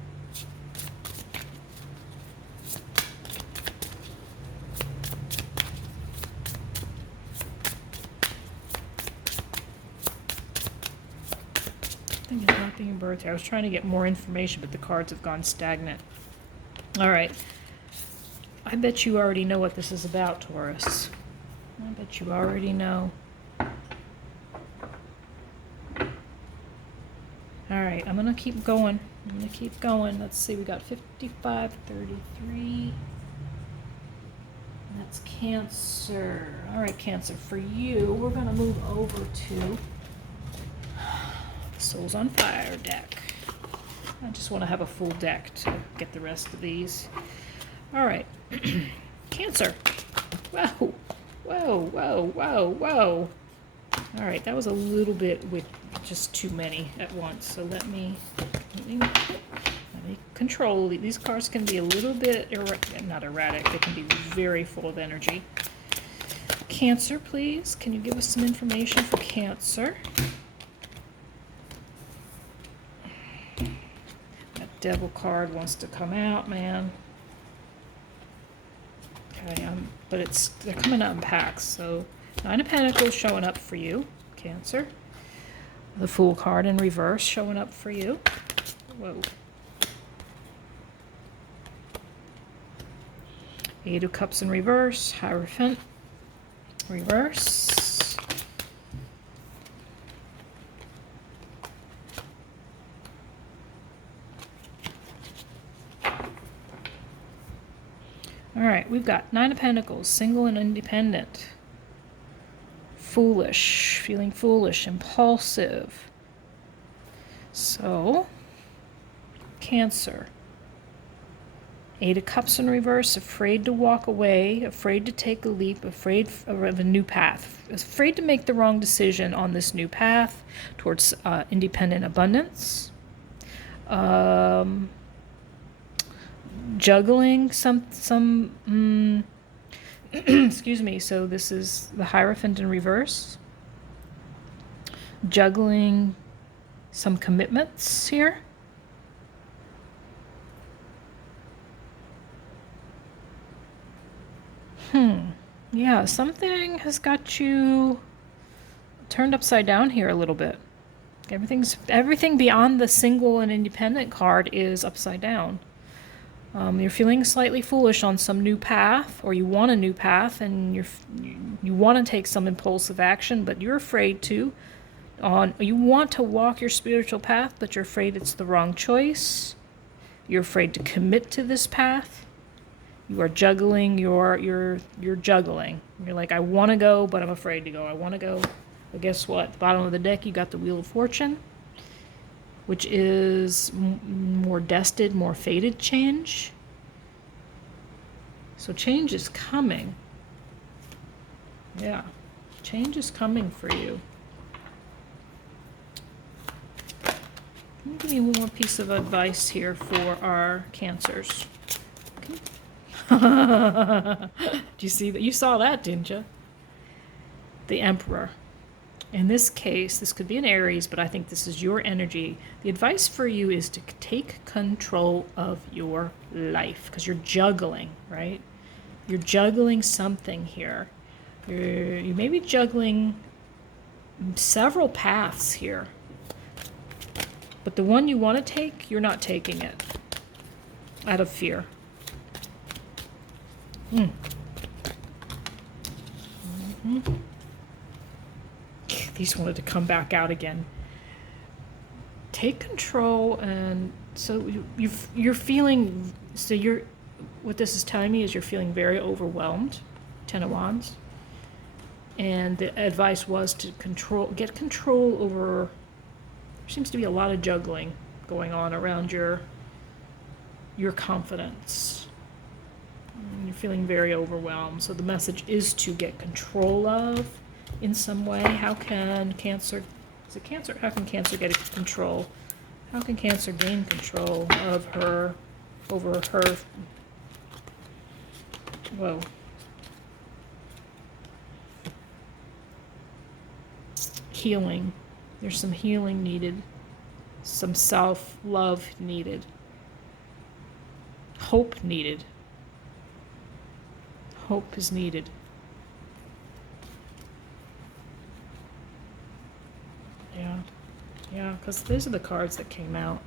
Something is not being birthed here. I was trying to get more information, but the cards have gone stagnant. All right. I bet you already know what this is about, Taurus. I bet you already know. All right, I'm going to keep going. I'm going to keep going. Let's see, we got 55, 33. That's Cancer. All right, Cancer, for you, we're going to move over to Souls on Fire deck. I just want to have a full deck to get the rest of these. All right, Cancer. Whoa, whoa, whoa, whoa, whoa. All right, that was a little bit with just too many at once. So let me control. These cards can be a little bit not erratic. They can be very full of energy. Cancer, please. Can you give us some information for Cancer? That Devil card wants to come out, man. Okay, but they're coming out in packs. So 9 of Pentacles showing up for you, Cancer. The Fool card in reverse showing up for you. Whoa. 8 of Cups in reverse, Hierophant, reverse. All right, we've got 9 of Pentacles, single and independent. Foolish, feeling foolish, impulsive. So, Cancer. 8 of Cups in reverse, afraid to walk away, afraid to take a leap, afraid of a new path, afraid to make the wrong decision on this new path towards independent abundance. Juggling some excuse me, so this is the Hierophant in reverse. Juggling some commitments here. Yeah, something has got you turned upside down here a little bit. Everything beyond the single and independent card is upside down. You're feeling slightly foolish on some new path, or you want a new path, and you want to take some impulsive action, but you're afraid to. You want to walk your spiritual path, but you're afraid it's the wrong choice. You're afraid to commit to this path. You are juggling. You're juggling. You're like, I want to go, but I'm afraid to go. I want to go, but guess what? At the bottom of the deck, you got the Wheel of Fortune, which is more destined, more fated change. So change is coming. Yeah, change is coming for you. Give me one more piece of advice here for our Cancers. Okay. Do you see that? You saw that, didn't you? The Emperor. In this case, this could be an Aries, but I think this is your energy. The advice for you is to take control of your life, because you're juggling, right? You're juggling something here. You may be juggling several paths here. But the one you want to take, you're not taking it out of fear. These wanted to come back out again. Take control, and so you're feeling. So what this is telling me is you're feeling very overwhelmed. 10 of Wands, and the advice was to get control over. There seems to be a lot of juggling going on around your confidence. You're feeling very overwhelmed. So the message is to get control of. In some way, how can Cancer, is it Cancer? How can Cancer get control? How can Cancer gain control of over her, whoa, healing. There's some healing needed. Some self-love needed. Hope needed. Hope is needed. Yeah, because those are the cards that came out.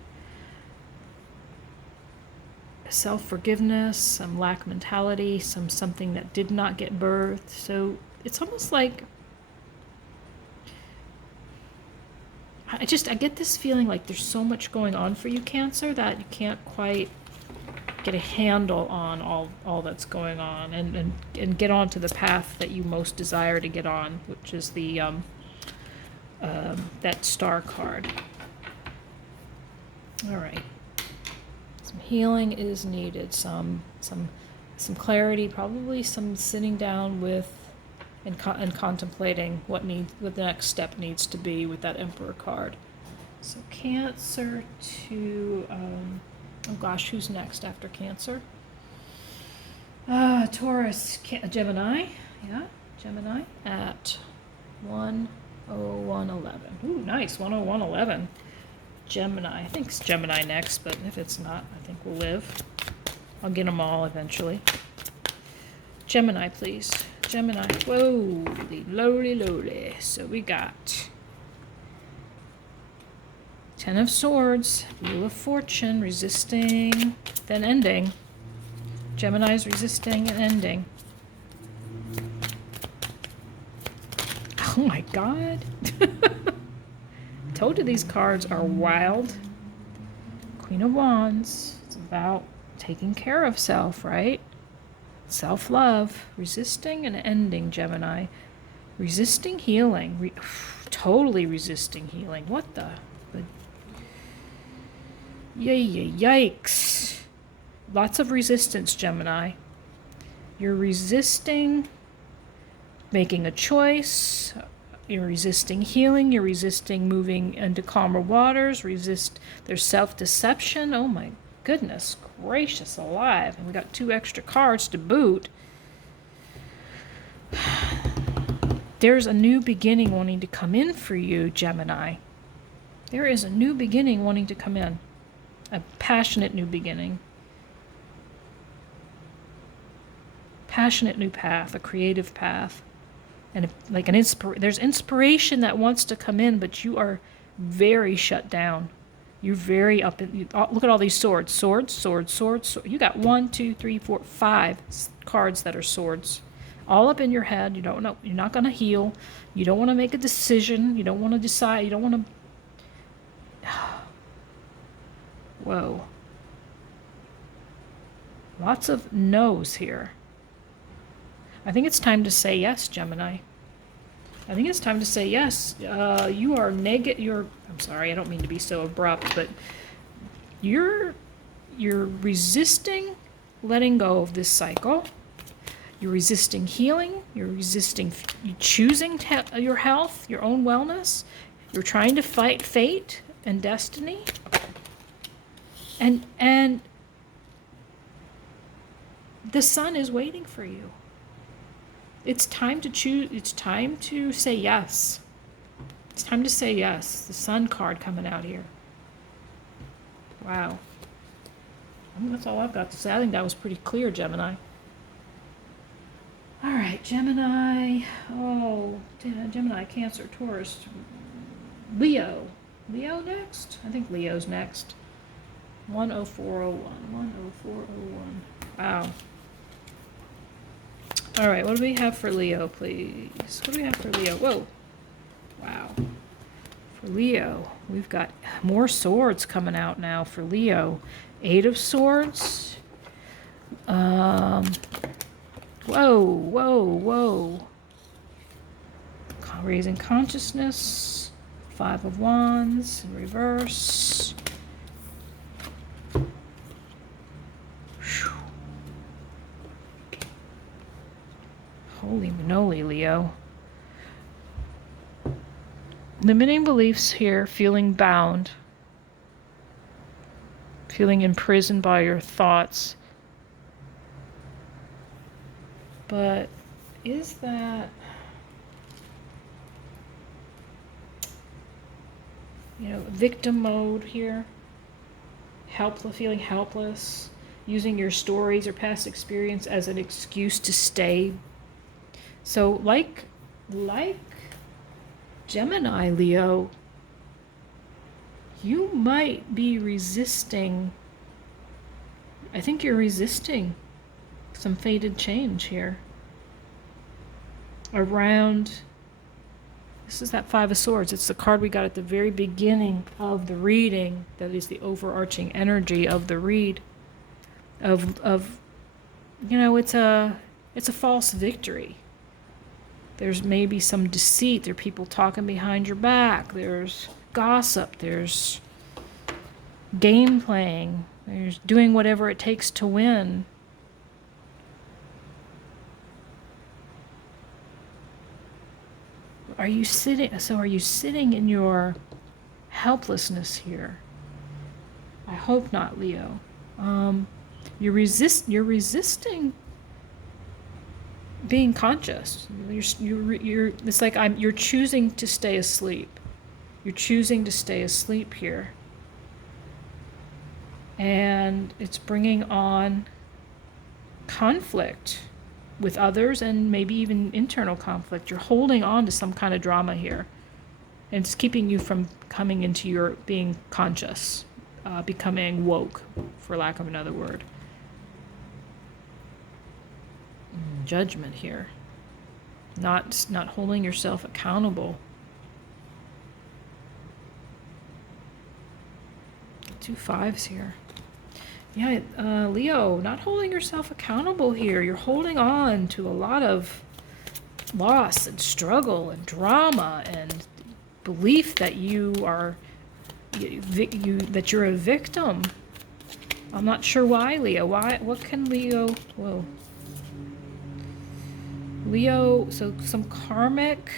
Self-forgiveness, some lack mentality, something that did not get birthed. So it's almost like I get this feeling like there's so much going on for you, Cancer, that you can't quite get a handle on all that's going on and get onto the path that you most desire to get on, which is the that star card. All right. Some healing is needed. Some clarity, probably some sitting down with and contemplating what the next step needs to be with that Emperor card. So Cancer to oh gosh, who's next after Cancer? Taurus, Gemini. Yeah, Gemini at 10111. Ooh, nice, 10111. Gemini. I think it's Gemini next, but if it's not, I think we'll live. I'll get them all eventually. Gemini, please. Gemini. Whoa, lowly. So we got Ten of Swords, Wheel of Fortune, resisting, then ending. Gemini's resisting and ending. Oh my God. Told you these cards are wild. Queen of Wands. It's about taking care of self, right? Self-love. Resisting and ending, Gemini. Resisting healing. Totally resisting healing. What the? Yikes. Lots of resistance, Gemini. You're resisting making a choice. You're resisting healing. You're resisting moving into calmer waters. There's self-deception. Oh my goodness gracious alive. And we got 2 extra cards to boot. There's a new beginning wanting to come in for you, Gemini. There is a new beginning wanting to come in. A passionate new beginning. Passionate new path, a creative path. And like there's inspiration that wants to come in, but you are very shut down. You're very up in, look at all these swords. Swords. You got 1, 2, 3, 4, 5 cards that are swords. All up in your head. You don't know. You're not going to heal. You don't want to make a decision. You don't want to decide. You don't want to... Whoa. Lots of no's here. I think it's time to say yes, Gemini. I think it's time to say yes. You are I'm sorry, I don't mean to be so abrupt, but you're resisting letting go of this cycle. You're resisting healing. You're choosing your health, your own wellness. You're trying to fight fate and destiny. And the sun is waiting for you. It's time to choose. It's time to say yes. It's time to say yes. The Sun card coming out here. Wow. That's all I've got to say. I think that was pretty clear, Gemini. All right, Gemini. Oh, Gemini, Cancer, Taurus, Leo. Leo next? I think Leo's next. 10401. 10401. Wow. All right, what do we have for Leo, please? What do we have for Leo? Whoa. Wow. For Leo, we've got more swords coming out now for Leo. 8 of Swords. Whoa. Raising consciousness. 5 of Wands in reverse. Holy manoli, Leo. Limiting beliefs here, feeling bound. Feeling imprisoned by your thoughts. But is that... you know, victim mode here. Helpless, feeling helpless. Using your stories or past experience as an excuse to stay. So like Gemini, Leo, you might be resisting. I think you're resisting some fated change here. Around, this is that Five of Swords. It's the card we got at the very beginning of the reading. That is the overarching energy of the read. Of you know, it's a false victory. There's maybe some deceit. There are people talking behind your back. There's gossip. There's game playing. There's doing whatever it takes to win. Are you sitting in your helplessness here? I hope not, Leo. You're resisting being conscious. It's like you're choosing to stay asleep. You're choosing to stay asleep here. And it's bringing on conflict with others and maybe even internal conflict. You're holding on to some kind of drama here. And it's keeping you from coming into your being conscious, becoming woke, for lack of another word. Judgment here. Not holding yourself accountable. 2 5s here. Yeah, Leo, not holding yourself accountable here. You're holding on to a lot of loss and struggle and drama and belief that that you're a victim. I'm not sure why, Leo. What can Leo? Whoa. Leo, so some karmic.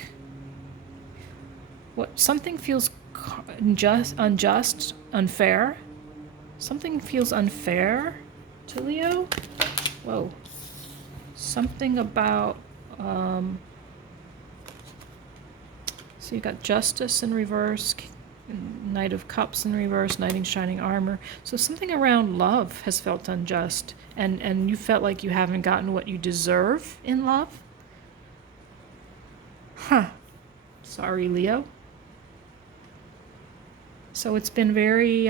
What? Something feels unjust, unfair. Something feels unfair to Leo. Whoa. Something about, so you got Justice in reverse, Knight of Cups in reverse, Knight in Shining Armor. So something around love has felt unjust, and you felt like you haven't gotten what you deserve in love. Huh. Sorry, Leo. So it's been very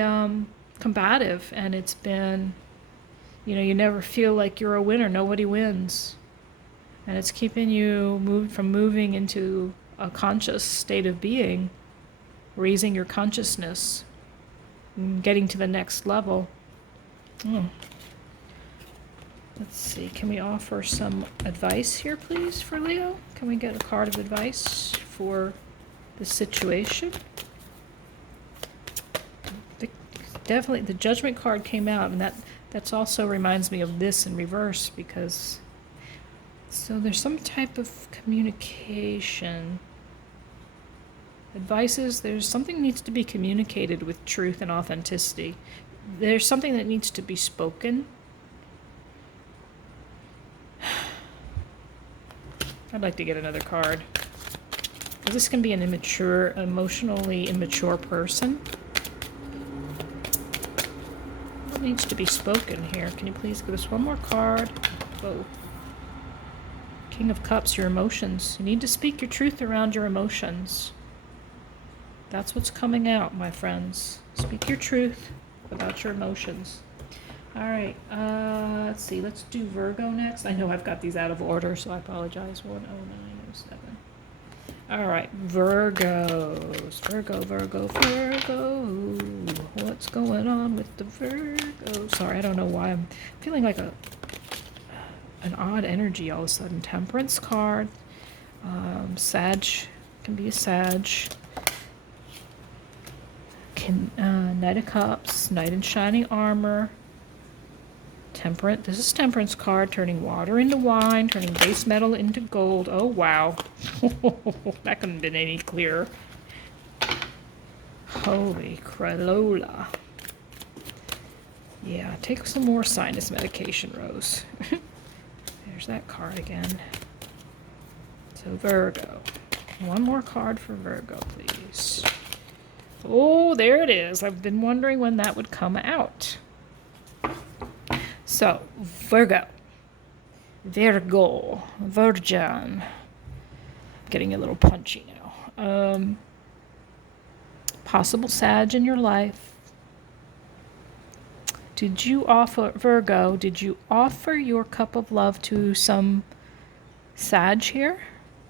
combative, and it's been, you never feel like you're a winner. Nobody wins. And it's keeping you moving into a conscious state of being, raising your consciousness, getting to the next level. Let's see, can we offer some advice here, please, for Leo? Can we get a card of advice for the situation? Definitely, the Judgment card came out, and that's also reminds me of this in reverse, because so there's some type of communication. Advices, there's something needs to be communicated with truth and authenticity. There's something that needs to be spoken. I'd like to get another card. This can be an emotionally immature person. What needs to be spoken here? Can you please give us one more card? Whoa. King of Cups, your emotions. You need to speak your truth around your emotions. That's what's coming out, my friends. Speak your truth about your emotions. All right, let's see. Let's do Virgo next. I know I've got these out of order, so I apologize. 10907. All right, Virgos. Virgo. What's going on with the Virgo? Sorry, I don't know why I'm feeling like an odd energy all of a sudden. Temperance card. Sag. Can be a Sag. Knight of Cups. Knight in Shining Armor. Temperance. This is Temperance card, turning water into wine, turning base metal into gold. Oh, wow. That couldn't have been any clearer. Holy Cralola. Yeah, take some more sinus medication, Rose. There's that card again. So Virgo. One more card for Virgo, please. Oh, there it is. I've been wondering when that would come out. So, Virgo. Virgin. Getting a little punchy now. Possible Sag in your life. Virgo, did you offer your cup of love to some Sag here?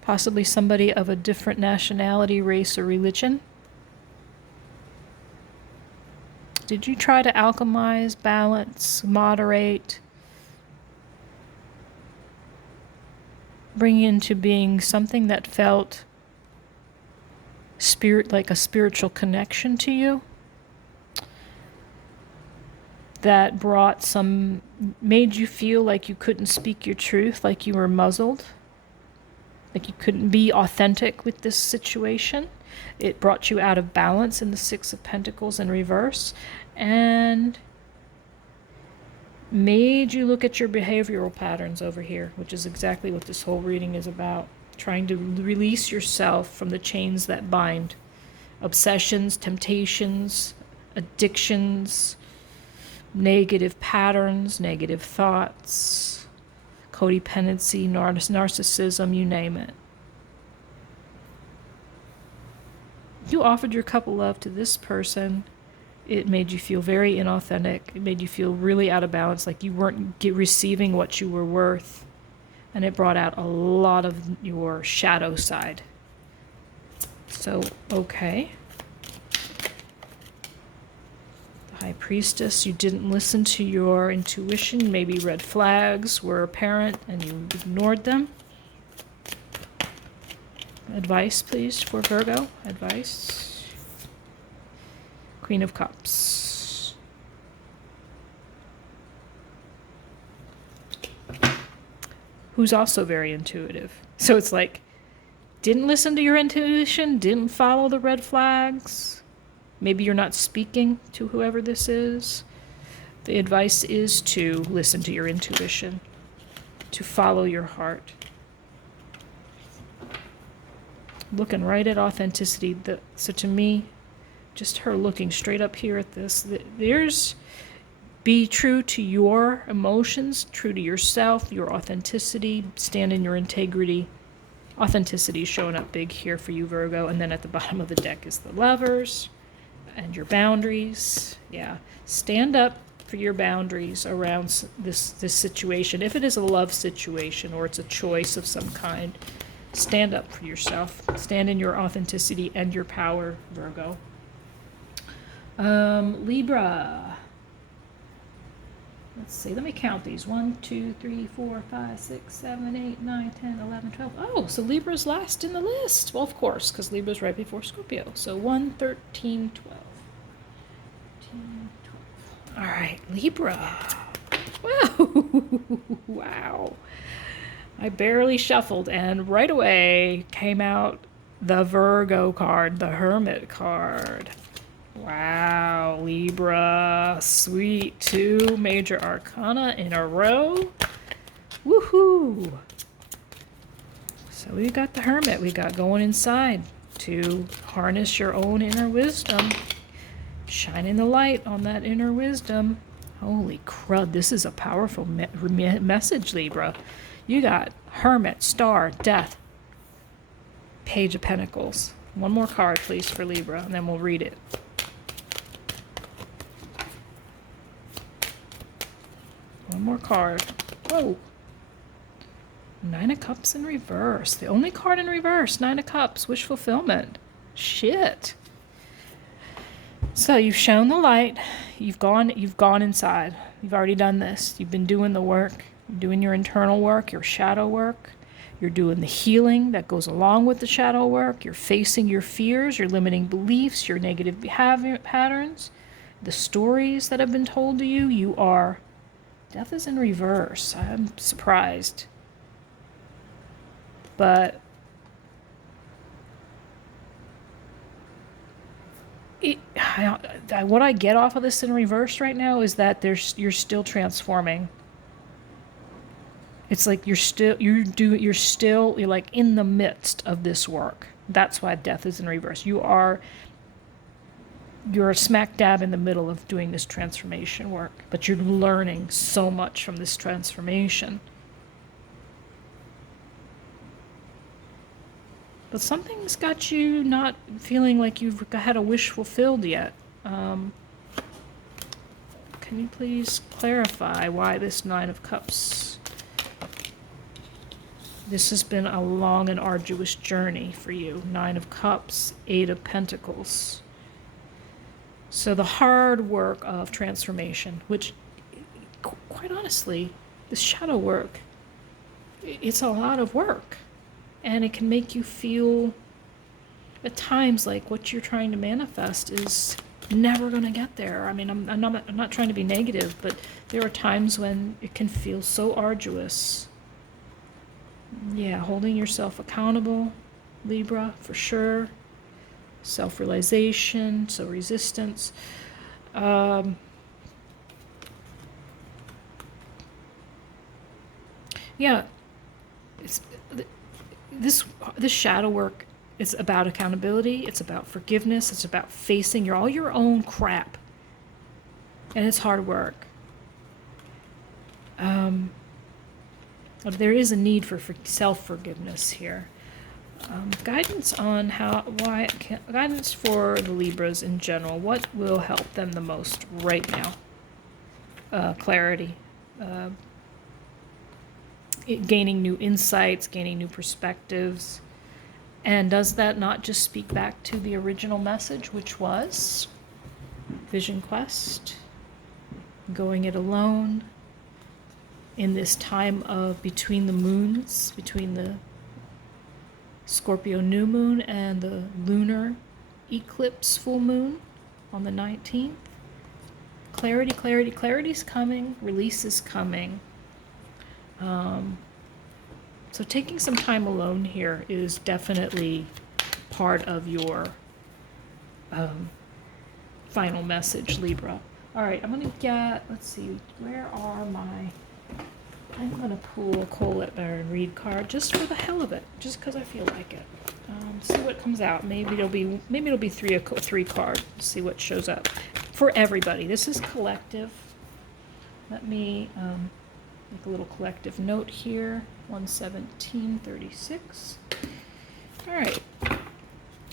Possibly somebody of a different nationality, race, or religion? Did you try to alchemize, balance, moderate, bring into being something that felt like a spiritual connection to you? That made you feel like you couldn't speak your truth, like you were muzzled, like you couldn't be authentic with this situation. It brought you out of balance in the Six of Pentacles in reverse, and made you look at your behavioral patterns over here, which is exactly what this whole reading is about. Trying to release yourself from the chains that bind. Obsessions, temptations, addictions, negative patterns, negative thoughts, codependency, narcissism, you name it. You offered your cup of love to this person. It made you feel very inauthentic. It made you feel really out of balance, like you weren't receiving what you were worth. And it brought out a lot of your shadow side. So, okay. High Priestess, you didn't listen to your intuition. Maybe red flags were apparent and you ignored them. Advice, please, for Virgo. Advice. Queen of Cups. Who's also very intuitive. So it's like, didn't listen to your intuition, didn't follow the red flags. Maybe you're not speaking to whoever this is. The advice is to listen to your intuition, to follow your heart. Looking right at authenticity. So to me, just her looking straight up here at this, be true to your emotions, true to yourself, your authenticity, stand in your integrity. Authenticity is showing up big here for you, Virgo. And then at the bottom of the deck is the Lovers and your boundaries. Yeah, stand up for your boundaries around this situation. If it is a love situation or it's a choice of some kind, stand up for yourself. Stand in your authenticity and your power, Virgo. Libra. Let's see, let me count these. 1, 2, 3, 4, 5, 6, 7, 8, 9, 10, 11, 12. Oh, so Libra's last in the list. Well, of course, because Libra's right before Scorpio. So 1, 13, 12. 13, 12. All right, Libra. Wow. Wow. I barely shuffled, and right away came out the Virgo card, the Hermit card. Wow, Libra. Sweet. 2 major arcana in a row. Woohoo. So we got the Hermit. We got going inside to harness your own inner wisdom. Shining the light on that inner wisdom. Holy crud, this is a powerful message, Libra. You got Hermit, Star, Death, Page of Pentacles. One more card, please, for Libra, and then we'll read it. One more card. Whoa. 9 of Cups in reverse. The only card in reverse. 9 of Cups. Wish fulfillment. Shit. So you've shown the light. You've gone inside. You've already done this. You've been doing the work. You're doing your internal work, your shadow work. You're doing the healing that goes along with the shadow work. You're facing your fears, your limiting beliefs, your negative behavior patterns, the stories that have been told to you. You are... Death is in reverse. I'm surprised. But what I get off of this in reverse right now is that you're still transforming. It's like you're like in the midst of this work. That's why death is in reverse. You are you're smack dab in the middle of doing this transformation work, but you're learning so much from this transformation. But something's got you not feeling like you've had a wish fulfilled yet. Can you please clarify why this Nine of Cups? This has been a long and arduous journey for you. Nine of Cups, Eight of Pentacles. So the hard work of transformation, which, quite honestly, this shadow work, it's a lot of work. And it can make you feel at times like what you're trying to manifest is never going to get there. I mean, I'm not trying to be negative, but there are times when it can feel so arduous. Yeah, holding yourself accountable, Libra, for sure. Self-realization, so resistance. Yeah, it's this shadow work is about accountability. It's about forgiveness. It's about facing all your own crap, and it's hard work. There is a need for self-forgiveness here. Guidance on guidance for the Libras in general. What will help them the most right now? Clarity. Gaining new insights, gaining new perspectives. And does that not just speak back to the original message, which was Vision Quest, going it alone in this time of between the moons, between the Scorpio new moon and the lunar eclipse full moon on the 19th? Clarity, clarity, clarity's coming, release is coming. So taking some time alone here is definitely part of your final message, Libra. All right, I'm going to get, let's see, I'm going to pull a Colette Baron read card just for the hell of it, just because I feel like it. See what comes out. Maybe it'll be three card. See what shows up for everybody. This is collective. Let me make a little collective note here. 11736. All right.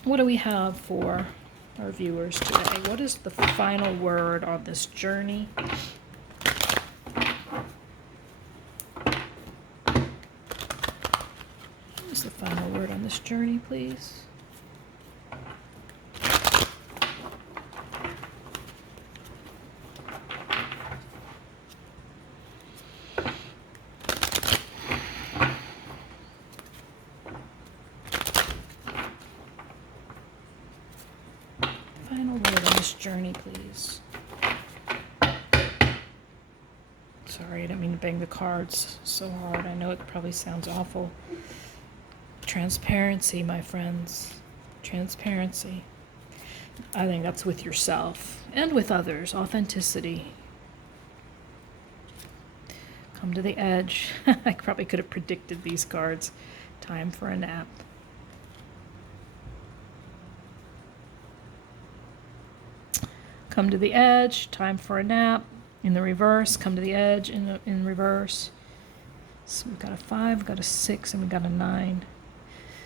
What do we have for our viewers today? What is the final word on this journey? What is the final word on this journey, please? Journey, please. Sorry, I didn't mean to bang the cards so hard. I know it probably sounds awful. Transparency, my friends. Transparency. I think that's with yourself and with others. Authenticity. Come to the edge. I probably could have predicted these cards. Time for a nap. Come to the edge, time for a nap. In the reverse, come to the edge in reverse. So we've got a 5, we've got a 6, and we've got a 9.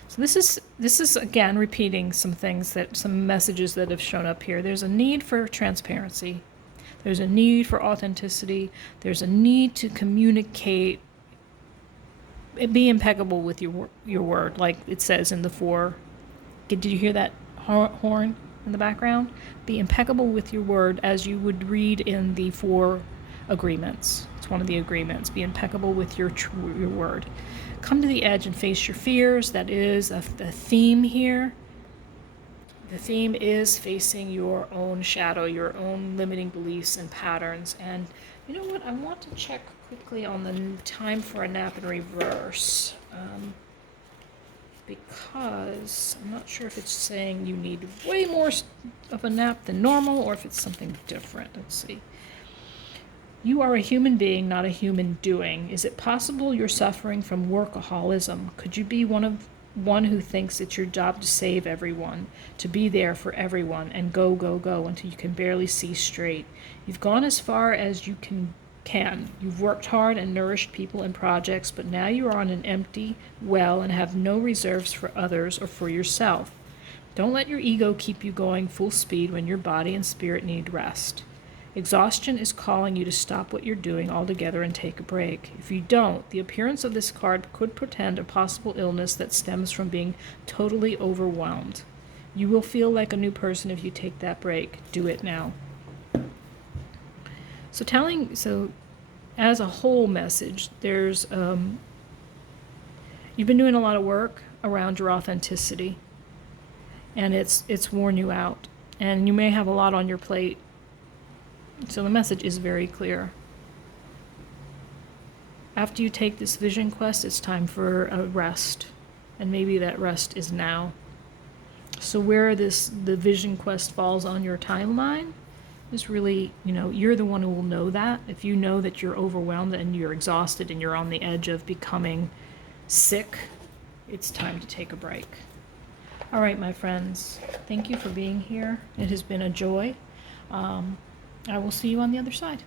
So this is again repeating some messages that have shown up here. There's a need for transparency. There's a need for authenticity. There's a need to communicate. Be impeccable with your word, like it says in the 4. Did you hear that horn in the background? Be impeccable with your word, as you would read in the 4 agreements. It's one of the agreements. Be impeccable with your word. Come to the edge and face your fears. That is the theme here. The theme is facing your own shadow, your own limiting beliefs and patterns. And you know what? I want to check quickly on the time for a nap in reverse. Because I'm not sure if it's saying you need way more of a nap than normal or if it's something different. Let's see. You are a human being, not a human doing. Is it possible you're suffering from workaholism? Could you be one of one who thinks it's your job to save everyone, to be there for everyone, and go, go, go until you can barely see straight. You've gone as far as you can. You've worked hard and nourished people and projects, but now you are on an empty well and have no reserves for others or for yourself. Don't let your ego keep you going full speed when your body and spirit need rest. Exhaustion is calling you to stop what you're doing altogether and take a break. If you don't, the appearance of this card could portend a possible illness that stems from being totally overwhelmed. You will feel like a new person if you take that break. Do it now. So as a whole message, there's you've been doing a lot of work around your authenticity, and it's worn you out, and you may have a lot on your plate. So the message is very clear. After you take this vision quest, it's time for a rest, and maybe that rest is now. So where the vision quest falls on your timeline is really, you're the one who will know that. If you know that you're overwhelmed and you're exhausted and you're on the edge of becoming sick, it's time to take a break. All right, my friends, thank you for being here. It has been a joy. I will see you on the other side.